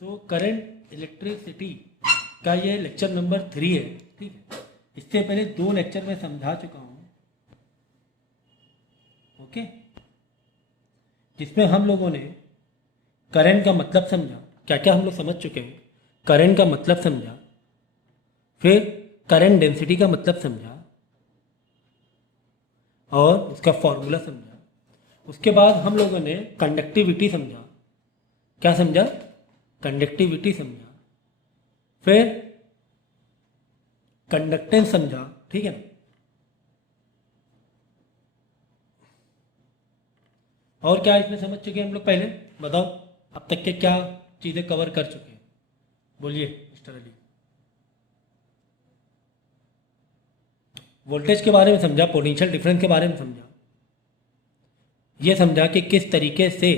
So current electricity का ये lecture number 3 है। ठीक है, इससे पहले 2 लेक्चर मैं समझा चुका हूँ। ओके, जिसमें हम लोगों ने करंट का मतलब समझा, क्या क्या हम लोग समझ चुके हैं। करंट का मतलब समझा, फिर करंट डेंसिटी का मतलब समझा और उसका फॉर्मूला समझा। उसके बाद हम लोगों ने कंडक्टिविटी समझा। क्या समझा? कंडक्टिविटी समझा। फिर कंडक्टेंस समझा। ठीक है ना। और क्या इसमें समझ चुके हैं हम लोग पहले? बताओ अब तक के क्या चीज़ें कवर कर चुके हैं, बोलिए मिस्टर अली। वोल्टेज के बारे में समझा, पोटेंशियल डिफरेंस के बारे में समझा, ये समझा कि किस तरीके से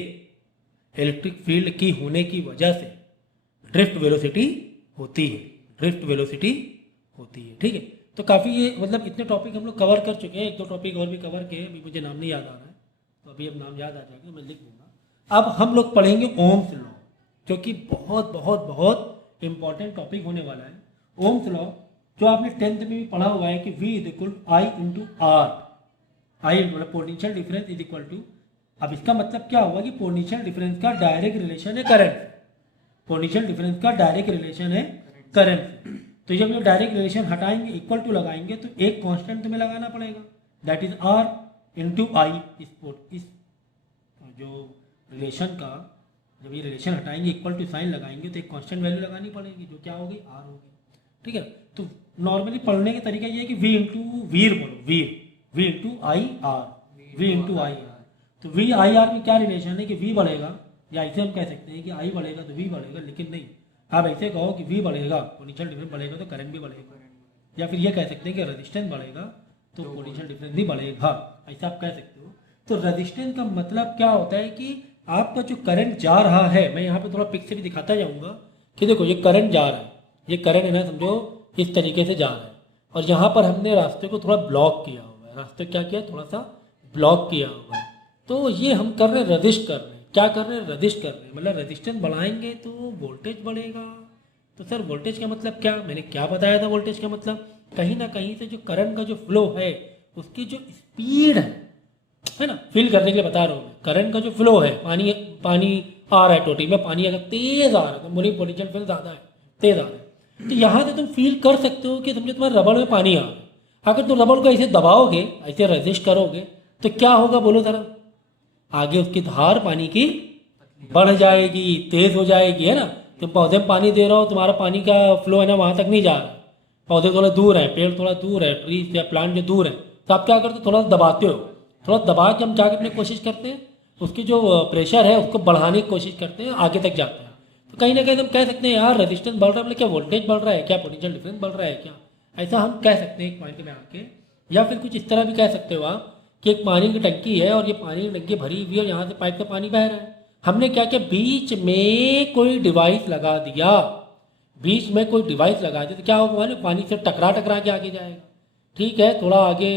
इलेक्ट्रिक फील्ड की होने की वजह से ड्रिफ्ट वेलोसिटी होती है, ड्रिफ्ट वेलोसिटी होती है। ठीक है, तो काफ़ी ये मतलब इतने टॉपिक हम लोग कवर कर चुके हैं। 1-2 टॉपिक और भी कवर किए, अभी मुझे नाम नहीं याद आ रहा है, तो अभी अब नाम याद आ जाएगा, मैं लिख दूंगा। अब हम लोग पढ़ेंगे ओम्स लॉ, जो कि बहुत बहुत बहुत इंपॉर्टेंट टॉपिक होने वाला है। ओम्स लॉ जो आपने 10th में भी पढ़ा हुआ है कि V equal I into R. I मतलब potential difference is equal to, अब इसका मतलब क्या होगा कि पोटेंशियल डिफरेंस का डायरेक्ट रिलेशन है करंट। पोटेंशियल डिफरेंस का डायरेक्ट रिलेशन है करंट। तो जब ये डायरेक्ट रिलेशन हटाएंगे, इक्वल टू लगाएंगे, तो एक कांस्टेंट तुम्हें लगाना पड़ेगा, that is R into I. इस जो रिलेशन का, जब ये रिलेशन हटाएंगे, इक्वल टू साइन लगाएंगे, तो एक कांस्टेंट वैल्यू लगानी पड़ेगी, जो क्या होगी? आर होगी। ठीक है, तो नॉर्मली पढ़ने का तरीका ये है कि वी इंटू वीर बोलो, V into I R, V into I R. तो वी आई आर में क्या रिलेशन है कि वी बढ़ेगा, या ऐसे हम कह सकते हैं कि आई बढ़ेगा तो वी बढ़ेगा, लेकिन नहीं, आप ऐसे कहो कि वी बढ़ेगा, पोटेंशियल डिफरेंस बढ़ेगा तो करंट भी बढ़ेगा, या फिर ये कह सकते हैं कि रेजिस्टेंस बढ़ेगा तो पोटेंशियल डिफरेंस भी बढ़ेगा, ऐसा आप कह सकते हो। तो रेजिस्टेंस का मतलब क्या होता है कि आपका जो करंट जा रहा है, मैं यहाँ पे थोड़ा पिक्चर भी दिखाता जाऊँगा कि देखो ये करंट जा रहा है, ये करंट है ना, समझो इस तरीके से जा रहा है, और यहाँ पर हमने रास्ते को थोड़ा ब्लॉक किया हुआ है। रास्ते क्या किया? थोड़ा सा ब्लॉक किया हुआ है। तो ये हम कर रहे हैं, रजिस्ट कर रहे हैं। क्या कर रहे हैं? रजिस्ट कर रहे हैं, मतलब रेजिस्टेंस बढ़ाएंगे तो वोल्टेज बढ़ेगा। तो सर वोल्टेज का मतलब क्या? मैंने क्या बताया था वोल्टेज का मतलब? कहीं ना कहीं से जो करंट का जो फ्लो है, उसकी जो स्पीड है ना, फील करने के लिए बता रहा हूँ मैं। करंट का जो फ्लो है, पानी पानी आ रहा है टोटी में, पानी अगर तेज आ रहा है तो बोली पोटेंशियल फील्ड ज़्यादा है, तेज आ रहा है। तो यहाँ से तुम फील कर सकते हो कि समझो तुम्हारे रबड़ में पानी आ रहा है। अगर तुम रबड़ को ऐसे दबाओगे, ऐसे रेजिस्ट करोगे, तो क्या होगा बोलो जरा? आगे उसकी धार पानी की बढ़ जाएगी, तेज हो जाएगी, है ना। तुम पौधे में पानी दे रहे हो, तुम्हारा पानी का फ्लो है ना वहाँ तक नहीं जा रहा, पौधे थोड़ा दूर है, पेड़ थोड़ा दूर है, ट्रीज या प्लांट जो दूर है, तो आप क्या करते हो? थोड़ा दबाते हो, थोड़ा दबा के हम जाके अपने कोशिश करते हैं, उसकी जो प्रेशर है उसको बढ़ाने की कोशिश करते हैं, आगे तक जाते हैं। तो कहीं ना कहीं हम कह सकते हैं यार रेजिस्टेंस बढ़ रहा है, मतलब क्या वोल्टेज बढ़ रहा है क्या, पोटेंशियल डिफरेंस बढ़ रहा है क्या, ऐसा हम कह सकते हैं एक पॉइंट में आके। या फिर कुछ इस तरह भी कह सकते हो आप कि एक पानी की टंकी है और ये पानी की टंकी भरी हुई है और यहाँ से पाइप से पानी बह रहा है। हमने क्या किया? बीच में कोई डिवाइस लगा दिया, बीच में कोई डिवाइस लगा दिया, तो क्या होगा? पानी से टकरा टकरा के आगे जाएगा। ठीक है, थोड़ा आगे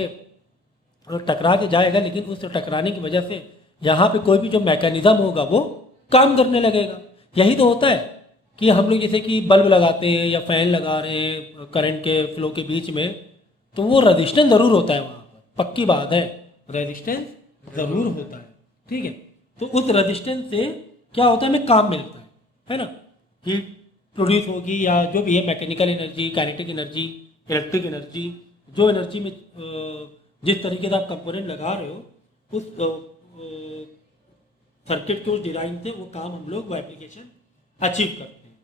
टकरा के जाएगा, लेकिन उस टकराने की वजह से यहाँ पे कोई भी जो मैकेनिज्म होगा वो काम करने लगेगा। यही तो होता है कि हम लोग जैसे कि बल्ब लगाते हैं या फैन लगा रहे हैं करंट के फ्लो के बीच में, तो वो रेजिस्टेंस ज़रूर होता है वहाँ पर, पक्की बात है, रेजिस्टेंस ज़रूर होता है। ठीक है, तो उस रेजिस्टेंस से क्या होता है? हमें काम मिलता है ना, हीट प्रोड्यूस होगी या जो भी है, mechanical energy, kinetic energy, electric energy, जो एनर्जी में जिस तरीके से आप कंपोनेंट लगा रहे हो उस सर्किट के उस डिज़ाइन से वो काम हम लोग, वो एप्लीकेशन अचीव करते हैं,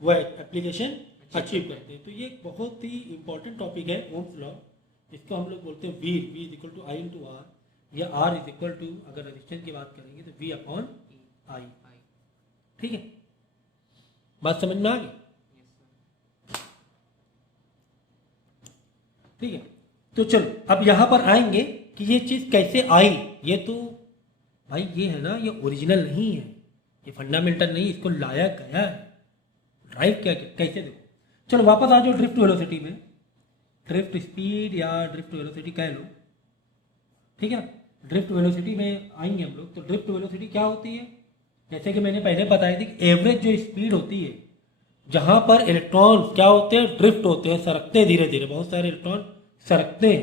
वो एप्लीकेशन अचीव करते हैं। तो ये बहुत ही इंपॉर्टेंट टॉपिक है ओम्स लॉ। इसको हम लोग बोलते हैं V is equal to I into R, या आर इज इक्वल टू, अगर रेजिस्टेंस की बात करेंगे तो वी अपॉन आई। ठीक है, बात समझ में आ गई? ठीक है, तो चलो अब यहाँ पर आएंगे कि ये चीज़ कैसे आई। ये तो भाई ये है ना, ये ओरिजिनल नहीं है, ये फंडामेंटल नहीं, इसको लाया गया है, ड्राइव किया गया। कैसे? देखो चलो वापस आ जाओ ड्रिफ्ट वेलोसिटी में, ड्रिफ्ट स्पीड या ड्रिफ्ट वेलोसिटी कह लो। ठीक है ना, ड्रिफ्ट वेलोसिटी में आएंगे हम लोग। तो ड्रिफ्ट वेलोसिटी क्या होती है? जैसे कि मैंने पहले बताया थी कि एवरेज जो स्पीड होती है, जहाँ पर इलेक्ट्रॉन क्या होते हैं, ड्रिफ्ट होते हैं, सरकते हैं धीरे धीरे, बहुत सारे इलेक्ट्रॉन सरकते हैं।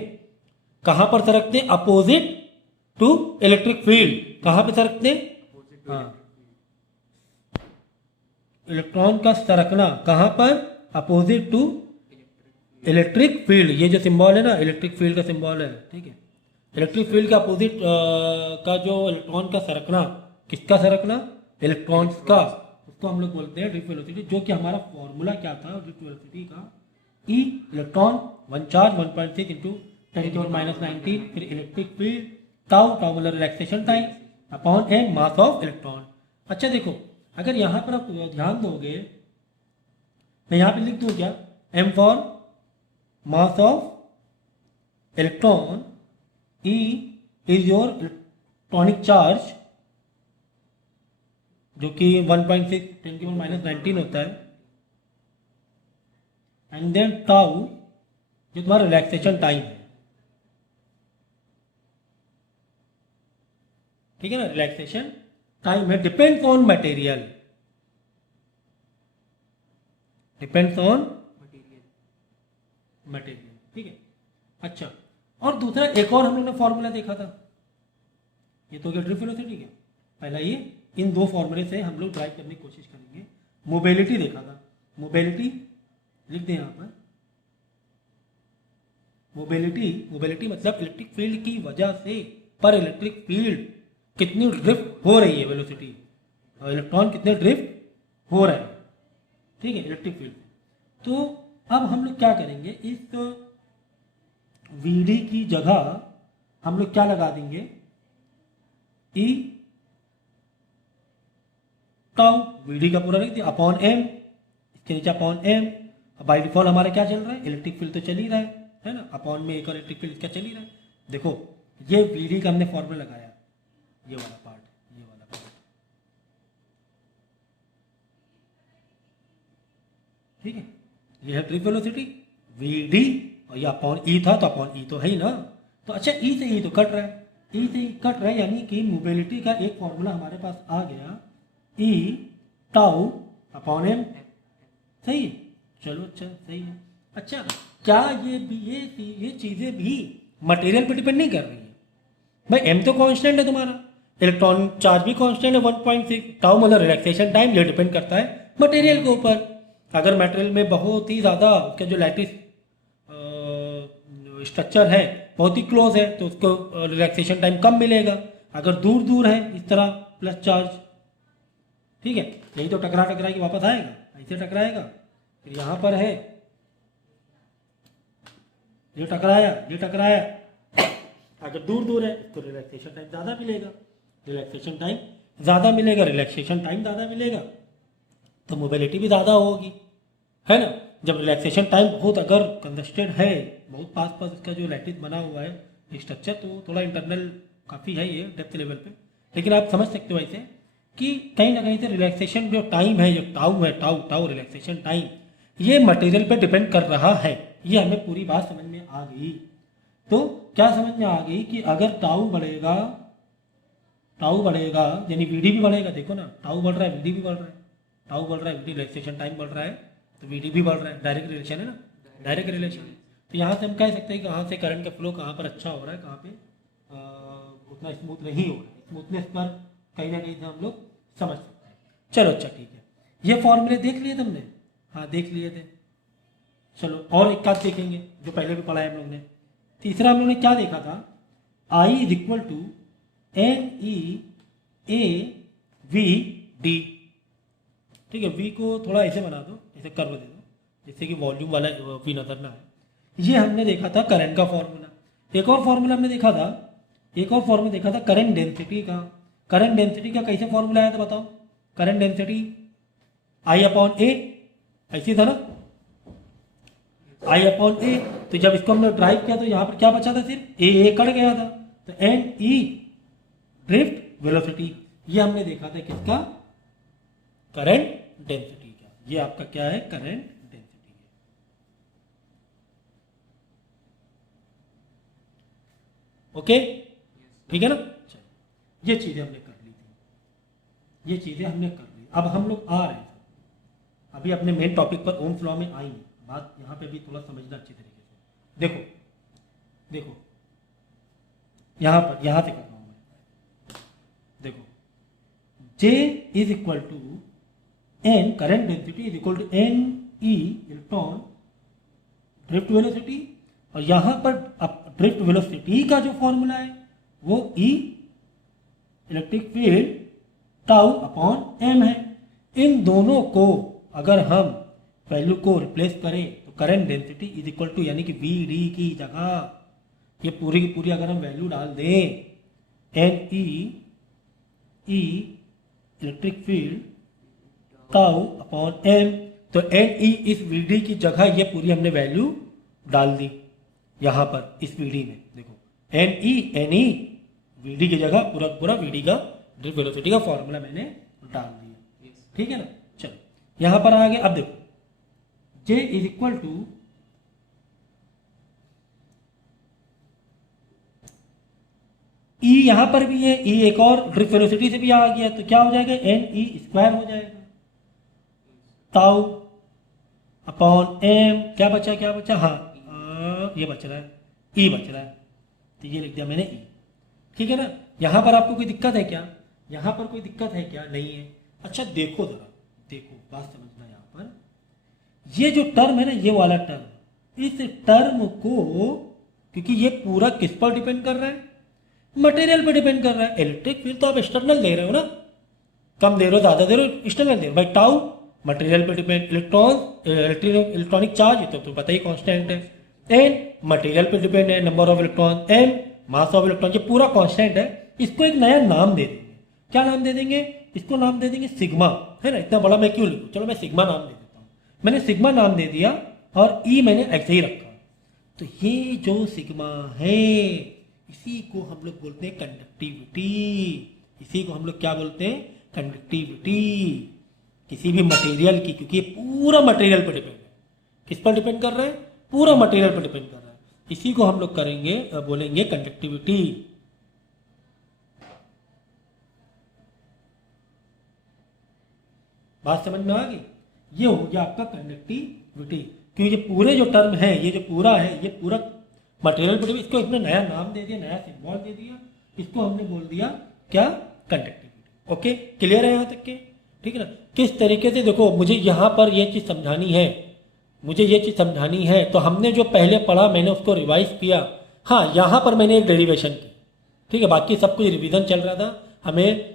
कहाँ पर सरकते हैं? Opposite to electric field. कहाँ पे सरकते हैं? हाँ, इलेक्ट्रॉन का सरकना कहाँ पर? Opposite to electric field. ये जो सिंबल है ना, इलेक्ट्रिक फील्ड का सिंबल है, ठीक है। इलेक्ट्रिक फील्ड के अपोजिट का जो इलेक्ट्रॉन का सरकना, किसका सरकना? इलेक्ट्रॉन्स का, उसको हम लोग बोलते हैं ड्रिफ्ट वेलोसिटी। जो कि हमारा फॉर्मूला क्या था ड्रिफ्ट वेलोसिटी का? E electron one charge 1.6 into 10⁻⁹, फिर इलेक्ट्रिक फील्ड टाउ, टाउ मतलब relaxation time, upon M mass of electron. अच्छा देखो, अगर यहाँ पर आप ध्यान दोगे, मैं यहाँ पे लिख दूँ क्या? M for mass of electron, E is your electronic charge, जो कि 1.6 10⁻⁹ होता है, एंड देन टाउ जो तुम्हारा रिलैक्सेशन टाइम है, ठीक है ना, रिलैक्सेशन टाइम है, depends on material, depends on material, ठीक है। अच्छा, और दूसरा एक और हम लोग ने फॉर्मूला देखा था, ये तो क्या ड्रिफ्ट वेलोसिटी है। पहला ये, इन दो फॉर्मूले से हम लोग ड्राइव करने की कोशिश करेंगे। मोबिलिटी देखा था, मोबिलिटी लिख दें यहाँ पर। मोबिलिटी मतलब इलेक्ट्रिक फील्ड की वजह से पर इलेक्ट्रिक फील्ड कितनी ड्रिफ्ट हो रही है, वेलोसिटी, और इलेक्ट्रॉन कितने ड्रिफ्ट हो रहे हैं, ठीक है, इलेक्ट्रिक फील्ड। तो अब हम लोग क्या करेंगे, इस वीडी की जगह हम लोग क्या लगा देंगे? ई टाउ, वीडी का पूरा लिख दिया, अपॉन एम, इसके नीचे अपॉन एम। बाई डिफॉल्ट हमारा क्या चल रहा है? इलेक्ट्रिक फील्ड तो चल ही रहा है ना, अपॉन में एक और इलेक्ट्रिक फील्ड क्या चल ही रहा है। देखो, ये वीडी का हमने फॉर्मूला लगाया, ये वाला पार्ट, ये वाला पार्ट, ठीक है। ये है ड्रिफ्ट वेलोसिटी वीडी, और ये अपॉन ई था, तो अपॉन ई तो है ही ना। तो अच्छा, ई से ई तो कट रहा है, ई से ई कट रहा है, यानी कि मोबिलिटी का एक फॉर्मूला हमारे पास आ गया, ई टाउ अपॉन एम, सही है। चलो अच्छा, सही है। अच्छा, क्या ये चीज़ें भी मटेरियल पे डिपेंड नहीं कर रही है? भाई एम तो कांस्टेंट है तुम्हारा, इलेक्ट्रॉन चार्ज भी कांस्टेंट है 1.6, टाउ मतलब रिलैक्सेशन टाइम, ये डिपेंड करता है मटेरियल के ऊपर। अगर मटेरियल में बहुत ही ज़्यादा उसका जो लैटिस स्ट्रक्चर है बहुत ही क्लोज है, तो उसको रिलैक्सेशन टाइम कम मिलेगा। अगर दूर दूर है इस तरह प्लस चार्ज, ठीक है, नहीं तो टकरा टकरा के वापस आएगा, ऐसे टकराएगा। फिर यहाँ पर है, ये टकराया, ये टकराया, अगर दूर दूर है तो रिलैक्सेशन टाइम ज़्यादा मिलेगा, रिलैक्सेशन टाइम ज़्यादा मिलेगा, रिलैक्सेशन टाइम ज़्यादा मिलेगा, तो मोबिलिटी भी ज़्यादा होगी, है ना। जब रिलैक्सेशन टाइम बहुत अगर कंजस्टेड है, बहुत पास पास इसका जो लैटिस बना हुआ है स्ट्रक्चर, तो थोड़ा इंटरनल काफ़ी है ये डेप्थ लेवल पे, लेकिन आप समझ सकते हो ऐसे कि कहीं ना कहीं से रिलैक्सेशन जो टाइम है, जो टाउ है, टाउ टाउ रिलैक्सेशन टाइम, ये मटेरियल पे डिपेंड कर रहा है। ये हमें पूरी बात समझ में आ गई। तो क्या समझ में आ गई कि अगर टाउ बढ़ेगा, टाउ बढ़ेगा यानी वीडी भी बढ़ेगा। देखो ना, टाउ बढ़ रहा है, वीडी भी बढ़ रहा है, टाउ बढ़ रहा है, वीडी रिलैक्सेशन टाइम बढ़ रहा है, तो वीडी भी बढ़ रहा है, डायरेक्ट रिलेशन है ना, डायरेक्ट रिलेशन है। तो यहाँ से हम कह सकते हैं कि कहाँ से करंट का फ्लो कहाँ पर अच्छा हो रहा है, कहाँ पे उतना स्मूथ नहीं हो रहा है। स्मूथनेस पर कहीं ना कहीं से हम लोग समझ सकते हैं। चलो अच्छा, ठीक है, ये फॉर्मूले देख लिए तुमने? हाँ देख लिए थे। चलो और एक बात देखेंगे जो पहले भी पढ़ा है हम लोग ने। तीसरा हम लोग ने क्या देखा था? I is equal to n e A v d, ठीक है। वी को थोड़ा ऐसे बना दो, ऐसे कर्व दे दो, जिससे कि वॉल्यूम वाला वी नजर ना आए। ये हमने देखा था करंट का फॉर्मूला। एक और फॉर्मूला हमने देखा था, एक और फॉर्मूला देखा था करंट डेंसिटी का। करंट डेंसिटी का कैसे फॉर्मूला आया था बताओ? करंट डेंसिटी आई अपॉन ए, ऐसे था ना, आई अपॉन ए। तो जब इसको हमने ड्राइव किया तो यहाँ पर क्या बचा था? सिर्फ ए कट गया था, तो एन ई ड्रिफ्ट वेलोसिटी। ये हमने देखा था किसका? करंट डेंसिटी का। ये आपका क्या है? करंट डेंसिटी है। ओके, ठीक है ना। चलो, ये चीजें हमने कर ली थी। ये चीज़ें हमने कर ली। अब हम लोग आ रहे हैं अभी अपने मेन टॉपिक पर, ओम्स लॉ में आएंगे। बात यहाँ पे भी थोड़ा समझना अच्छी तरीके से। देखो देखो यहाँ से कर रहा हूँ मैं। देखो J is equal to N, current density is equal to N E electron drift velocity, और यहाँ पर ड्रिफ्ट वेलोसिटी का जो फॉर्मूला है वो E electric field tau upon m है। इन दोनों को अगर हम वैल्यू को रिप्लेस करें तो current density is equal to, यानी कि Vd की जगह ये पूरी की पूरी अगर हम वैल्यू डाल दें Ne E electric field tau upon m, तो Ne इस Vd की जगह ये पूरी हमने वैल्यू डाल दी यहाँ पर इस Vd में। देखो Ne Vd की जगह पूरा पूरा Vd का ड्रिफ्ट वेलोसिटी का फॉर्मूला मैंने डाल दिया। ठीक है ना। चलो यहाँ पर आगे, अब देखो J is equal to E, यहाँ पर भी है E, एक और ड्रिफ्ट वेलोसिटी से भी आ गया, तो क्या हो जाएगा Ne स्क्वायर हो जाएगा टाउ अपॉन m। क्या बचा हाँ ये बच रहा है, E बच रहा है, तो ये लिख दिया मैंने E। ठीक है ना। यहाँ पर आपको कोई दिक्कत है क्या? यहाँ पर कोई दिक्कत है क्या? नहीं है। अच्छा देखो जरा, देखो बात समझना। यहाँ पर ये जो टर्म है ना, ये वाला टर्म, इस टर्म को, क्योंकि ये पूरा किस पर डिपेंड कर रहा है? मटेरियल पर डिपेंड कर रहा है। इलेक्ट्रिक फील्ड तो आप एक्सटर्नल दे रहे हो ना, कम दे रहे हो ज़्यादा दे रहे हो, एक्सटर्नल दे रहे हो भाई। टाउ मटेरियल पर डिपेंड, इलेक्ट्रॉनिक चार्ज ये तो पता ही कांस्टेंट है। एन मटेरियल पर डिपेंड है, number of electron. M mass of electron, ये पूरा कांस्टेंट है। इसको एक नया नाम दे देंगे। क्या नाम दे देंगे? इसको नाम दे देंगे सिग्मा, है ना। इतना बड़ा मैं क्यों लिखूं, चलो मैं सिग्मा नाम दे देता हूँ। मैंने सिग्मा नाम दे दिया और ई मैंने ऐसे ही रखा। तो ये जो सिग्मा है इसी को हम लोग बोलते हैं कंडक्टिविटी। इसी को हम लोग क्या बोलते हैं? कंडक्टिविटी किसी भी मटेरियल की, क्योंकि ये पूरा मटेरियल पर डिपेंड है। किस पर डिपेंड कर रहा है? पूरा मटेरियल पर डिपेंड कर रहा है। इसी को हम लोग करेंगे, बोलेंगे कंडक्टिविटी। बात समझ में आ गई? ये हो गया आपका कंडक्टिविटी। क्योंकि ये पूरे जो टर्म है, ये जो पूरा है, ये पूरा मटेरियल पर, इसको इसने नया नाम दे दिया, नया सिंबल दे दिया, इसको हमने बोल दिया क्या? कंडक्टिविटी। ओके, क्लियर है यहाँ तक के? ठीक है ना। किस तरीके से, देखो मुझे यहाँ पर ये चीज़ समझानी है, मुझे ये चीज़ समझानी है। तो हमने जो पहले पढ़ा मैंने उसको रिवाइज किया। हाँ, यहाँ पर मैंने एक डेरिवेशन की, ठीक है। बाकी सब कुछ रिवीजन चल रहा था। हमें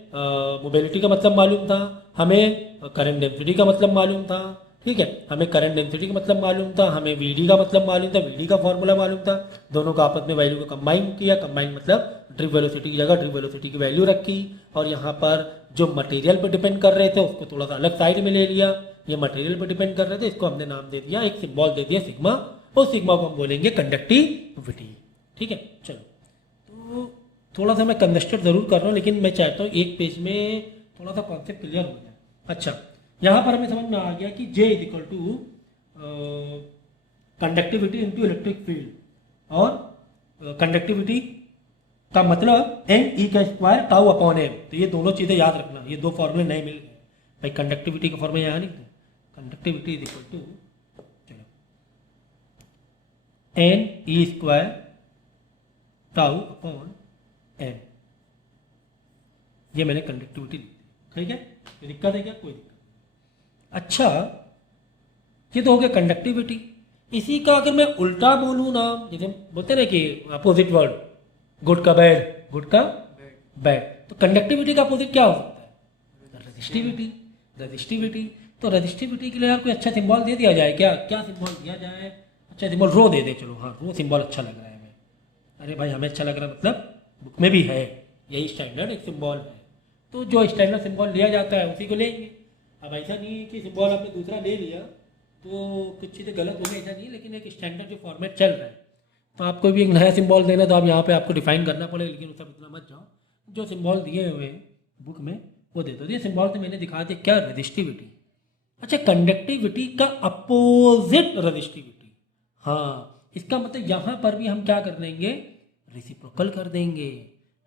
मोबिलिटी का मतलब मालूम था, हमें करंट डेंसिटी का मतलब मालूम था, ठीक है। हमें करंट डेंसिटी का मतलब मालूम था, हमें वीडी का मतलब मालूम था, वीडी का फॉर्मूला मालूम था। दोनों का आपस में वैल्यू को कंबाइन किया। कंबाइन मतलब ड्रिफ्ट वेलोसिटी की जगह ड्रिफ्ट वेलोसिटी की वैल्यू रखी, और यहाँ पर जो मटेरियल पर डिपेंड कर रहे थे उसको थोड़ा सा अलग साइड में ले लिया। ये मटेरियल पर डिपेंड कर रहे थे, इसको हमने नाम दे दिया, एक सिंबल दे दिया सिग्मा, और सिग्मा को हम बोलेंगे कंडक्टिविटी। ठीक है। चलो, तो थोड़ा सा मैं कंजस्टेड जरूर कर रहा हूँ, लेकिन मैं चाहता हूँ एक पेज में थोड़ा सा कॉन्सेप्ट क्लियर हो जाए। अच्छा, यहाँ पर हमें समझ में आ गया कि J is equal to conductivity into electric field, और कंडक्टिविटी का मतलब NE का स्क्वायर टाउ अपॉन m। तो ये दोनों चीज़ें याद रखना, ये दो फॉर्मूले नहीं मिल गए भाई। कंडक्टिविटी का फॉर्मूला यहाँ नहीं, conductivity is equal to NE square tau upon m। ये मैंने कंडक्टिविटी लिख दी। ठीक है, ये दिक्कत है क्या? कोई दिक्कत नहीं। अच्छा, ये तो हो गया कंडक्टिविटी। इसी का अगर मैं उल्टा बोलूँ ना, जैसे बोलते हैं ना कि अपोजिट वर्ड, गुड का बैड, गुड का बैड, तो कंडक्टिविटी का अपोजिट क्या हो सकता है? रेजिस्टिविटी। रेजिस्टिविटी, तो रेजिस्टिविटी के लिए यार कोई अच्छा सिंबल दे दिया जाए क्या? क्या सिंबल दिया जाए? अच्छा सिंबल रो दे दे, चलो। हाँ, रो सिंबल अच्छा लग रहा है हमें। अरे भाई हमें अच्छा लग रहा है, मतलब बुक में भी है, यही स्टैंडर्ड एक सिंबल है। तो जो स्टैंडर्ड सिंबल लिया जाता है उसी को लेंगे। अब ऐसा नहीं है कि सिंबल आपने दूसरा ले लिया तो कुछ चीज़ें गलत हो गई, ऐसा नहीं है। लेकिन एक स्टैंडर्ड जो फॉर्मेट चल रहा है, तो आपको भी एक नया सिंबल देना, तो आप यहाँ पे आपको डिफाइन करना पड़ेगा। लेकिन उसका इतना मत जाओ, जो सिंबल दिए हुए हैं बुक में वो दे दो। ये सिंबल तो मैंने दिखा दिया क्या? रेजिस्टिविटी। अच्छा, कंडक्टिविटी का अपोजिट रेजिस्टिविटी। हाँ, इसका मतलब यहाँ पर भी हम क्या कर देंगे? रेसिप्रोकल कर देंगे,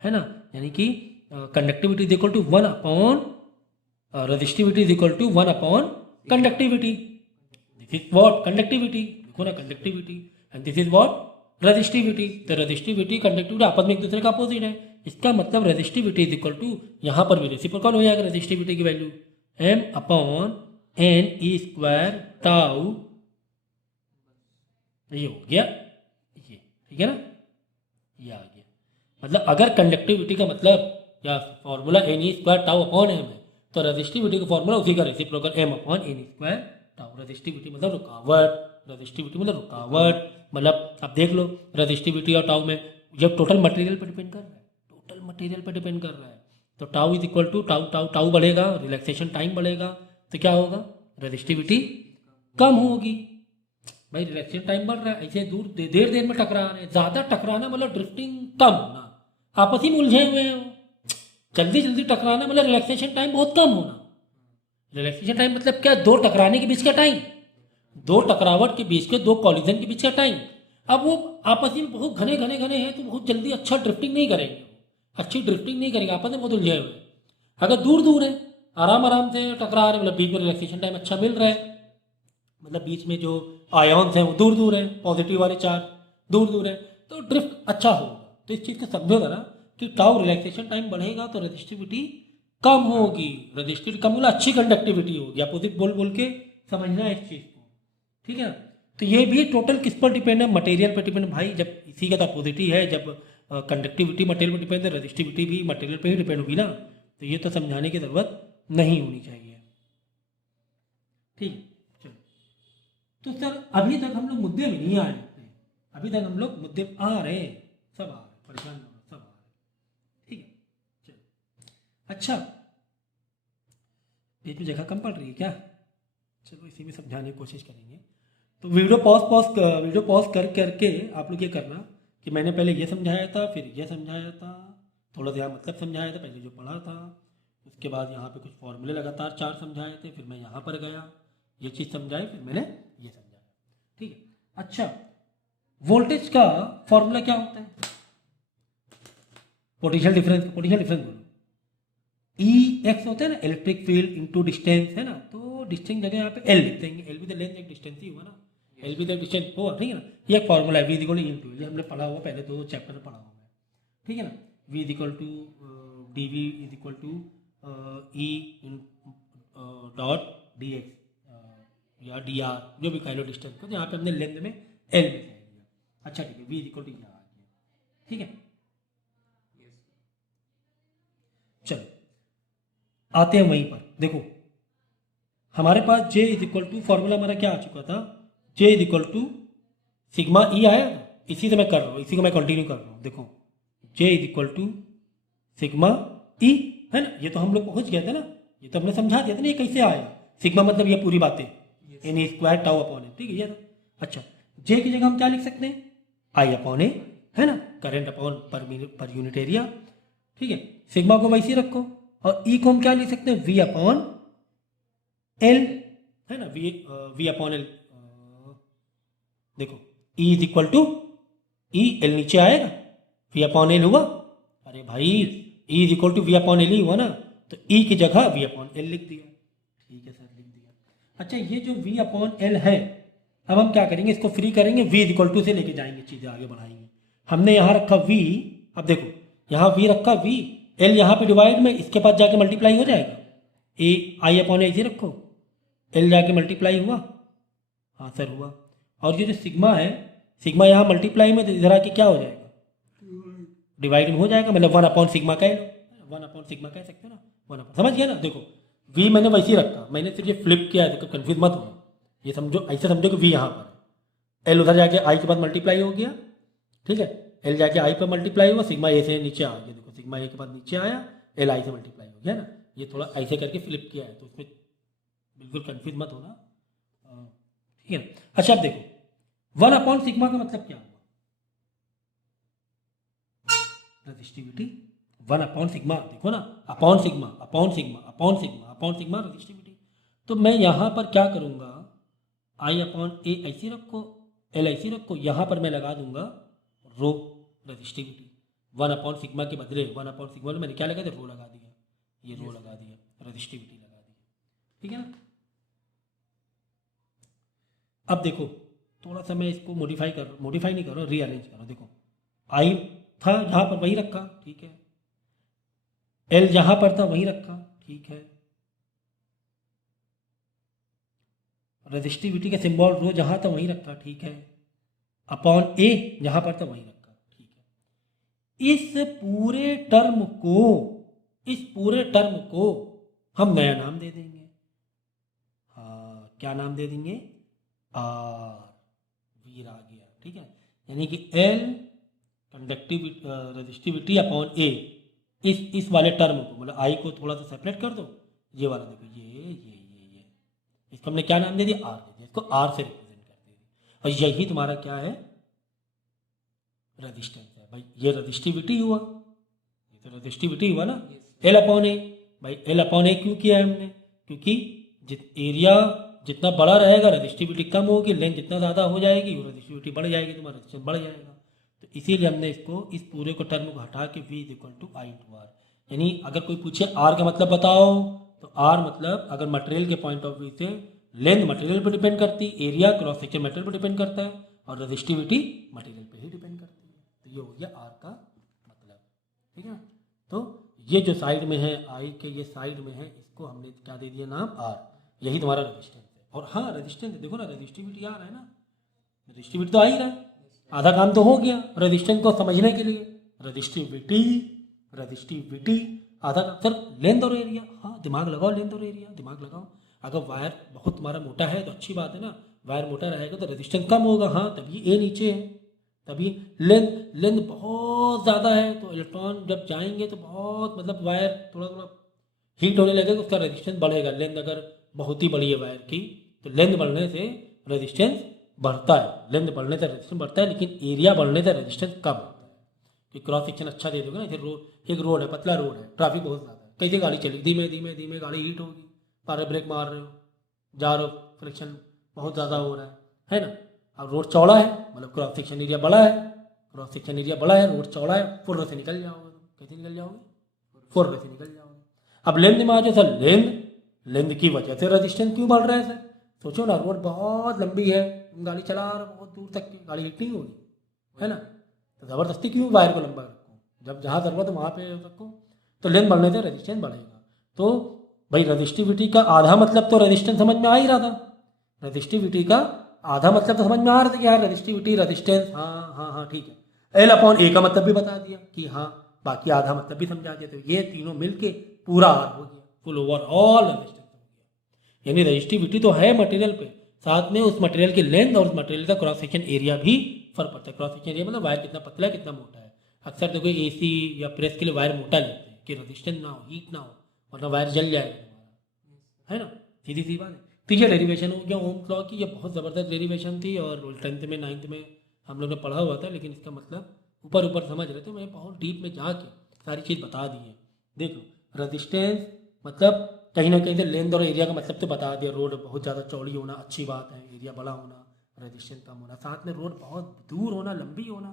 है ना। यानी कि conductivity is equal to 1 upon resistivity is equal to 1 upon conductivity. This is what conductivity. देखो ना conductivity and this is what resistivity. तो रेजिस्टिविटी कंडक्टिविटी आपस में एक दूसरे का अपोजिट है. इसका मतलब रेजिस्टिविटी इज इक्वल टू, यहाँ पर भी रेसिप्रोकल हो जाएगा रेजिस्टिविटी की value m upon N E square tau. ये हो गया ये, ठीक है ना, ये आ गया. मतलब अगर कंडक्टिविटी का मतलब या formula N E square tau upon M है तो रेजिस्टिविटी का फॉर्मूला उसी का reciprocal M upon N E square tau. Resistivity मतलब रुकावट, रेजिस्टिविटी मतलब रुकावट. मतलब आप देख लो रेजिस्टिविटी और टाउ में जब टोटल मटेरियल पर डिपेंड कर रहा है, टोटल मटेरियल पर डिपेंड कर रहा है, तो tau is equal to tau tau tau बढ़ेगा, रिलैक्सेशन टाइम बढ़ेगा, तो क्या होगा, रेजिस्टिविटी कम होगी. भाई रिलैक्सेशन टाइम बढ़ रहा है, ऐसे दूर देर देर में टकरा रहे हैं, ज़्यादा टकराना मतलब ड्रिफ्टिंग कम होना, आपस ही में उलझे हुए हो. जल्दी जल्दी टकराना मतलब रिलैक्सेशन टाइम बहुत कम होना. रिलैक्सेशन टाइम मतलब क्या, दो टकराने के बीच का टाइम, दो टकरावट के बीच के, दो कॉलिजन के बीच का टाइम. अब वो आपस में बहुत घने घने घने हैं तो बहुत जल्दी अच्छा ड्रिफ्टिंग नहीं करेंगे, अच्छी ड्रिफ्टिंग नहीं करेंगे, आपस में बहुत उलझे हुए. अगर दूर दूर है, आराम आराम से टकरा रहे, मतलब बीच में रिलैक्सेशन टाइम अच्छा मिल रहा है, मतलब बीच में जो आयॉन्स हैं वो दूर दूर हैं, पॉजिटिव वाले चार्ज दूर दूर हैं, तो ड्रिफ्ट अच्छा होगा. तो इस चीज़ को समझो जरा कि टाउ रिलैक्सेशन टाइम बढ़ेगा तो रेजिस्टिविटी कम होगी. रेजिस्टिविटी कम होगा, अच्छी कंडक्टिविटी होगी. अपोजिट बोल बोल के समझना है इस चीज़ को, ठीक है. तो ये भी टोटल किस पर डिपेंड है, मटेरियल पर डिपेंड. भाई जब इसी का तो अपोजिट ही है, जब कंडक्टिविटी मटेरियल पर डिपेंड है, रेजिस्टिविटी भी मटेरियल पर ही डिपेंड होगी ना. तो ये तो समझाने की ज़रूरत नहीं होनी चाहिए, ठीक. चलो, तो सर अभी तक हम लोग मुद्दे में नहीं आए, अभी तक हम लोग मुद्दे आ रहे हैं, सब आ रहे, परेशान नहीं होना, सब आ रहे, ठीक है. चलो अच्छा, बीच में जगह कम पड़ रही है क्या, चलो इसी में समझाने की कोशिश करेंगे. तो वीडियो पॉज कर करके आप लोग ये करना कि मैंने पहले ये समझाया था, फिर ये समझाया था, थोड़ा सा यहाँ मतलब समझाया था, पहले जो पढ़ा था, उसके बाद यहाँ पे कुछ फॉर्मूले लगातार 4 समझाए थे, फिर मैं यहाँ पर गया, ये चीज़ समझाई, फिर मैंने ये समझाया, ठीक है. अच्छा, वोल्टेज का फॉर्मूला क्या होता है, पोटेंशियल डिफरेंस बोलो, ई एक्स होता है ना, इलेक्ट्रिक फील्ड इनटू डिस्टेंस है ना, तो डिस्टेंस जगह यहाँ पे एल लिख देंगे, एल भी तो लेंथ एक डिस्टेंस ही हुआ ना, एल भी तो डिस्टेंस हुआ, ठीक है ना. ये एक फॉर्मूला है, V is equal to into, ये हमने पढ़ा हुआ पहले 2 चैप्टर में पढ़ा हुआ है, ठीक है ना. V is equal to D V is equal to E in dot D X या डी आर, जो भी कह लो डिस्टेंस को, तो यहाँ पे हमने लेंथ में एल लिख दिया. अच्छा ठीक है, वी इज इक्वल टू ये आ गया, ठीक है. चलो आते हैं वहीं पर, देखो हमारे पास J is equal to, formula हमारा क्या आ चुका था, J is equal to sigma E आया, इसी से मैं कर रहा हूँ, इसी को मैं कंटिन्यू कर रहा हूँ. देखो J is equal to sigma E है ना, ये तो हम लोग पहुँच गए थे ना, ये तो हमने समझा दिया था ना ये कैसे आया. सिग्मा मतलब ये पूरी बातें एन स्क्वायर टाउ अपॉन है, ठीक है ये तो. अच्छा, J की जगह हम क्या लिख सकते हैं, आई अपॉन ए है ना, current upon per unit area, ठीक है. सिग्मा को वैसे ही रखो, और ई को हम क्या लिख सकते हैं, वी अपॉन एल है ना, वी अपॉन एल. देखो E is equal to E, L नीचे आएगा, वी अपॉन एल हुआ. अरे भाई E is equal to V upon L ही हुआ ना, तो ई की जगह वी अपॉन एल लिख दिया, ठीक है सर लिख दिया. अच्छा, ये जो वी अपॉन एल है, अब हम क्या करेंगे, इसको फ्री करेंगे, वी इज इक्वल टू से लेके जाएंगे, चीज़ें आगे बढ़ाएंगे. हमने यहाँ रखा वी, अब देखो यहाँ वी रखा, वी एल यहाँ पे डिवाइड में, इसके पास जाके मल्टीप्लाई हो जाएगा, ए आई अपॉन ऐसे रखो, एल जाके मल्टीप्लाई हुआ, हाँ सर हुआ. और ये जो सिग्मा है, सिग्मा यहाँ मल्टीप्लाई में, इधर आके क्या हो जाएगा, डिवाइड में हो जाएगा, मतलब 1 अपॉन सिग्मा कह लो, 1 अपॉन सिग्मा कह सकते हो ना, 1 अपॉन, समझ गया ना. देखो वी मैंने वैसे ही रखा, मैंने सिर्फ ये फ्लिप किया है, तो कन्फ्यूज मत हो, ये समझो, ऐसे समझो कि वी यहाँ पर, एल उधर जाके आई के बाद मल्टीप्लाई हो गया, ठीक है, एल जाके आई पर मल्टीप्लाई हुआ, सिग्मा ए से नीचे आ गया, देखो सिग्मा ए के बाद नीचे आया, एल आई से मल्टीप्लाई हो गया ना. ये थोड़ा ऐसे करके फ्लिप किया है, तो उसमें बिल्कुल कन्फ्यूज मत होना, ठीक है. अच्छा अब देखो 1 अपॉन सिग्मा का मतलब क्या हुआ, रेजिस्टिविटी. 1 अपॉन सिग्मा, देखो ना, upon sigma upon sigma upon sigma upon sigma resistivity. तो मैं यहाँ पर क्या करूँगा, आई अपॉन ए ऐसी रखो, एल ऐसी रखो, यहाँ पर मैं लगा दूंगा रो रेजिस्टिविटी. 1 अपॉन सिग्मा के बदले 1 अपॉन सिग्मा में मैंने क्या लगा दिया, रो लगा दिया, ये रो लगा दिया, रेजिस्टिविटी लगा दी. ठीक है ना। अब देखो थोड़ा सा मैं इसको मॉडिफाई नहीं कर रहा हूँ, रीअरेंज कर रहा हूँ। देखो आई था जहाँ पर वही रखा, ठीक है। एल जहाँ पर था वही रखा, ठीक है। रेजिस्टिविटी का सिंबल रो जहाँ था वहीं रखा, ठीक है। अपॉन ए जहाँ पर था वहीं रखा, ठीक है। इस पूरे टर्म को हम नया नाम दे देंगे। हाँ, क्या नाम दे देंगे? आर वीर आ गया, ठीक है। यानी कि एल कंडक्टिविटी रेजिस्टिविटी अपॉन ए, इस वाले टर्म को, मतलब आई को थोड़ा सा सेपरेट कर दो, ये वाला देखो, ये इसको हमने क्या नाम दे दिया? आर दे दिया। इसको आर से रिप्रेजेंट कर दिया, और यही तुम्हारा क्या है? रेजिस्टेंस है भाई। ये रेजिस्टिविटी हुआ, ये तो रेजिस्टिविटी हुआ ना। एल अपॉन ए, भाई एल अपॉन ए क्यों किया है हमने? क्योंकि एरिया जितना बड़ा रहेगा रेजिस्टिविटी कम होगी, लेंथ जितना ज़्यादा हो जाएगी वो रेजिस्टिविटी बढ़ जाएगी, तुम्हारा रेजिस्टेंस बढ़ जाएगा। तो इसीलिए हमने इसको इस पूरे को टर्म को हटा के V is equal to I to R. यानी अगर कोई पूछे आर का मतलब बताओ, तो आर मतलब अगर मटेरियल के पॉइंट ऑफ व्यू से लेंथ मटेरियल पर डिपेंड करती, एरिया क्रॉस सेक्शन मटेरियल पर डिपेंड करता है, और रेजिस्टिविटी मटेरियल पे ही डिपेंड करती है। तो ये हो गया आर का मतलब, ठीक है। तो ये जो साइड में है आई के, ये साइड में है, इसको हमने क्या दे दिया नाम? आर। यही तुम्हारा रेजिस्टेंस है। और हाँ रेजिस्टेंस देखो ना, रेजिस्टिविटी आ रहा है ना, रेजिस्टिविटी तो आ ही रहा है, आधा काम तो हो गया रेजिस्टेंस को समझने के लिए। रेजिस्टिविटी आधा काम। सर लेंथ और एरिया, हाँ दिमाग लगाओ, लेंथ और एरिया दिमाग लगाओ। अगर वायर बहुत तुम्हारा मोटा है तो अच्छी बात है ना, वायर मोटा रहेगा तो रेजिस्टेंस कम होगा, हाँ तभी ए नीचे है। तभी लेंथ बहुत ज़्यादा है तो इलेक्ट्रॉन जब जाएंगे तो बहुत, मतलब वायर थोड़ा थोड़ा हीट होने लगेगा, उसका रेजिस्टेंस बढ़ेगा। लेंथ अगर बहुत ही बड़ी है वायर की तो लेंथ बढ़ने से रेजिस्टेंस बढ़ता है, लेंथ बढ़ने से रेजिस्टेंस बढ़ता है, लेकिन एरिया बढ़ने से रेजिस्टेंस कम होता है। कि क्रॉस सेक्शन अच्छा दे दोगे ना, इधर रोड, एक रोड है, पतला रोड है, ट्रैफिक बहुत ज़्यादा है, कैसे गाड़ी चलेगी? धीमे धीमे धीमे गाड़ी हीट होगी, पारे ब्रेक मार रहे हो, जा रहे हो, फ्रिक्शन बहुत ज़्यादा हो रहा है ना। अब रोड चौड़ा है, मतलब क्रॉस सेक्शन एरिया बड़ा है, क्रॉस सेक्शन एरिया बड़ा है, रोड चौड़ा है, फुर्र से निकल जाओगे। कैसे निकल जाओगे? फुर्र से निकल जाओगे। अब लेंथ में आ जाओ सर, लेंथ की वजह से रेजिस्टेंस क्यों बढ़ रहा है सर? सोचो ना, रोड बहुत लंबी है, गाड़ी चला रहे हो बहुत दूर तक की, गाड़ी हिट नहीं होगी, है ना। तो ज़बरदस्ती क्यों वायर को लंबा रखो? जब जहाँ ज़रूरत है वहाँ पे रखो, तो लेंथ बढ़ने से रेजिस्टेंस बढ़ेगा। तो भाई रेजिस्टिविटी का आधा मतलब तो रेजिस्टेंस समझ में आ ही रहा था, रेजिस्टिविटी का आधा मतलब तो समझ में आ रहा था कि यार रेजिस्टिविटी रेजिस्टेंस, हाँ हाँ हाँ ठीक है। एल अपॉन ए का मतलब भी बता दिया कि हाँ, बाकी आधा मतलब भी समझा दिया। तो ये तीनों मिलके पूरा आर हो गया, फुल ओवरऑल रेजिस्टेंस हो गया। यानी रेजिस्टिविटी तो है मटेरियल पे, साथ में उस मटेरियल की लेंथ और उस मटेरियल का क्रॉस सेक्शन एरिया भी फर्क पड़ता है। क्रॉस सेक्शन एरिया मतलब वायर कितना पतला है कितना मोटा है। अक्सर देखो एसी या प्रेस के लिए वायर मोटा लेते हैं कि रेजिस्टेंस ना हो, हीट ना हो, वरना वायर जल जाएगा तुम्हारा, है ना। सीधी सी बात है। तो ये डेरिवेशन हो गया ओम्स लॉ की, ये बहुत ज़बरदस्त डेरिवेशन थी, और 10th में 9th में हम लोग ने पढ़ा हुआ था, लेकिन इसका मतलब ऊपर ऊपर समझ रहे थे, मैं बहुत डीप में जाके सारी चीज़ बता दी है। देखो रेजिस्टेंस मतलब कहीं ना कहीं से लेंथ और एरिया का मतलब तो बता दिया। रोड बहुत ज़्यादा चौड़ी होना अच्छी बात है, एरिया बड़ा होना, रेजिस्टेंस कम होना, साथ में रोड बहुत दूर होना, लंबी होना,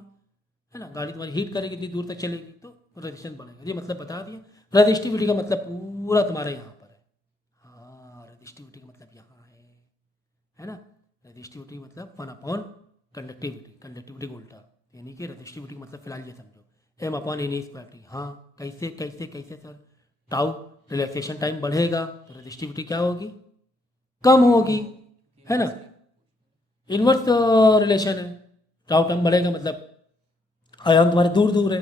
है ना, गाड़ी तुम्हारी हीट करेगी इतनी दूर तक चलेगी तो रेजिस्टेंस बढ़ेगा, ये मतलब बता दिया। रेजिस्टिविटी का मतलब पूरा तुम्हारे यहाँ पर है, हाँ रेजिस्टिविटी का मतलब यहाँ है ना। रेजिस्टिविटी मतलब 1 अपॉन कंडक्टिविटी, कंडक्टिविटी को उल्टा, यानी कि रेजिस्टिविटी का मतलब फिलहाल ये समझो m upon N square T. हाँ कैसे कैसे कैसे सर? टाउ रिलैक्सेशन टाइम बढ़ेगा तो रेजिस्टिविटी क्या होगी? कम होगी, है ना। इन्वर्स रिलेशन है, टाउ टाइम बढ़ेगा मतलब आयाम तुम्हारे दूर दूर है,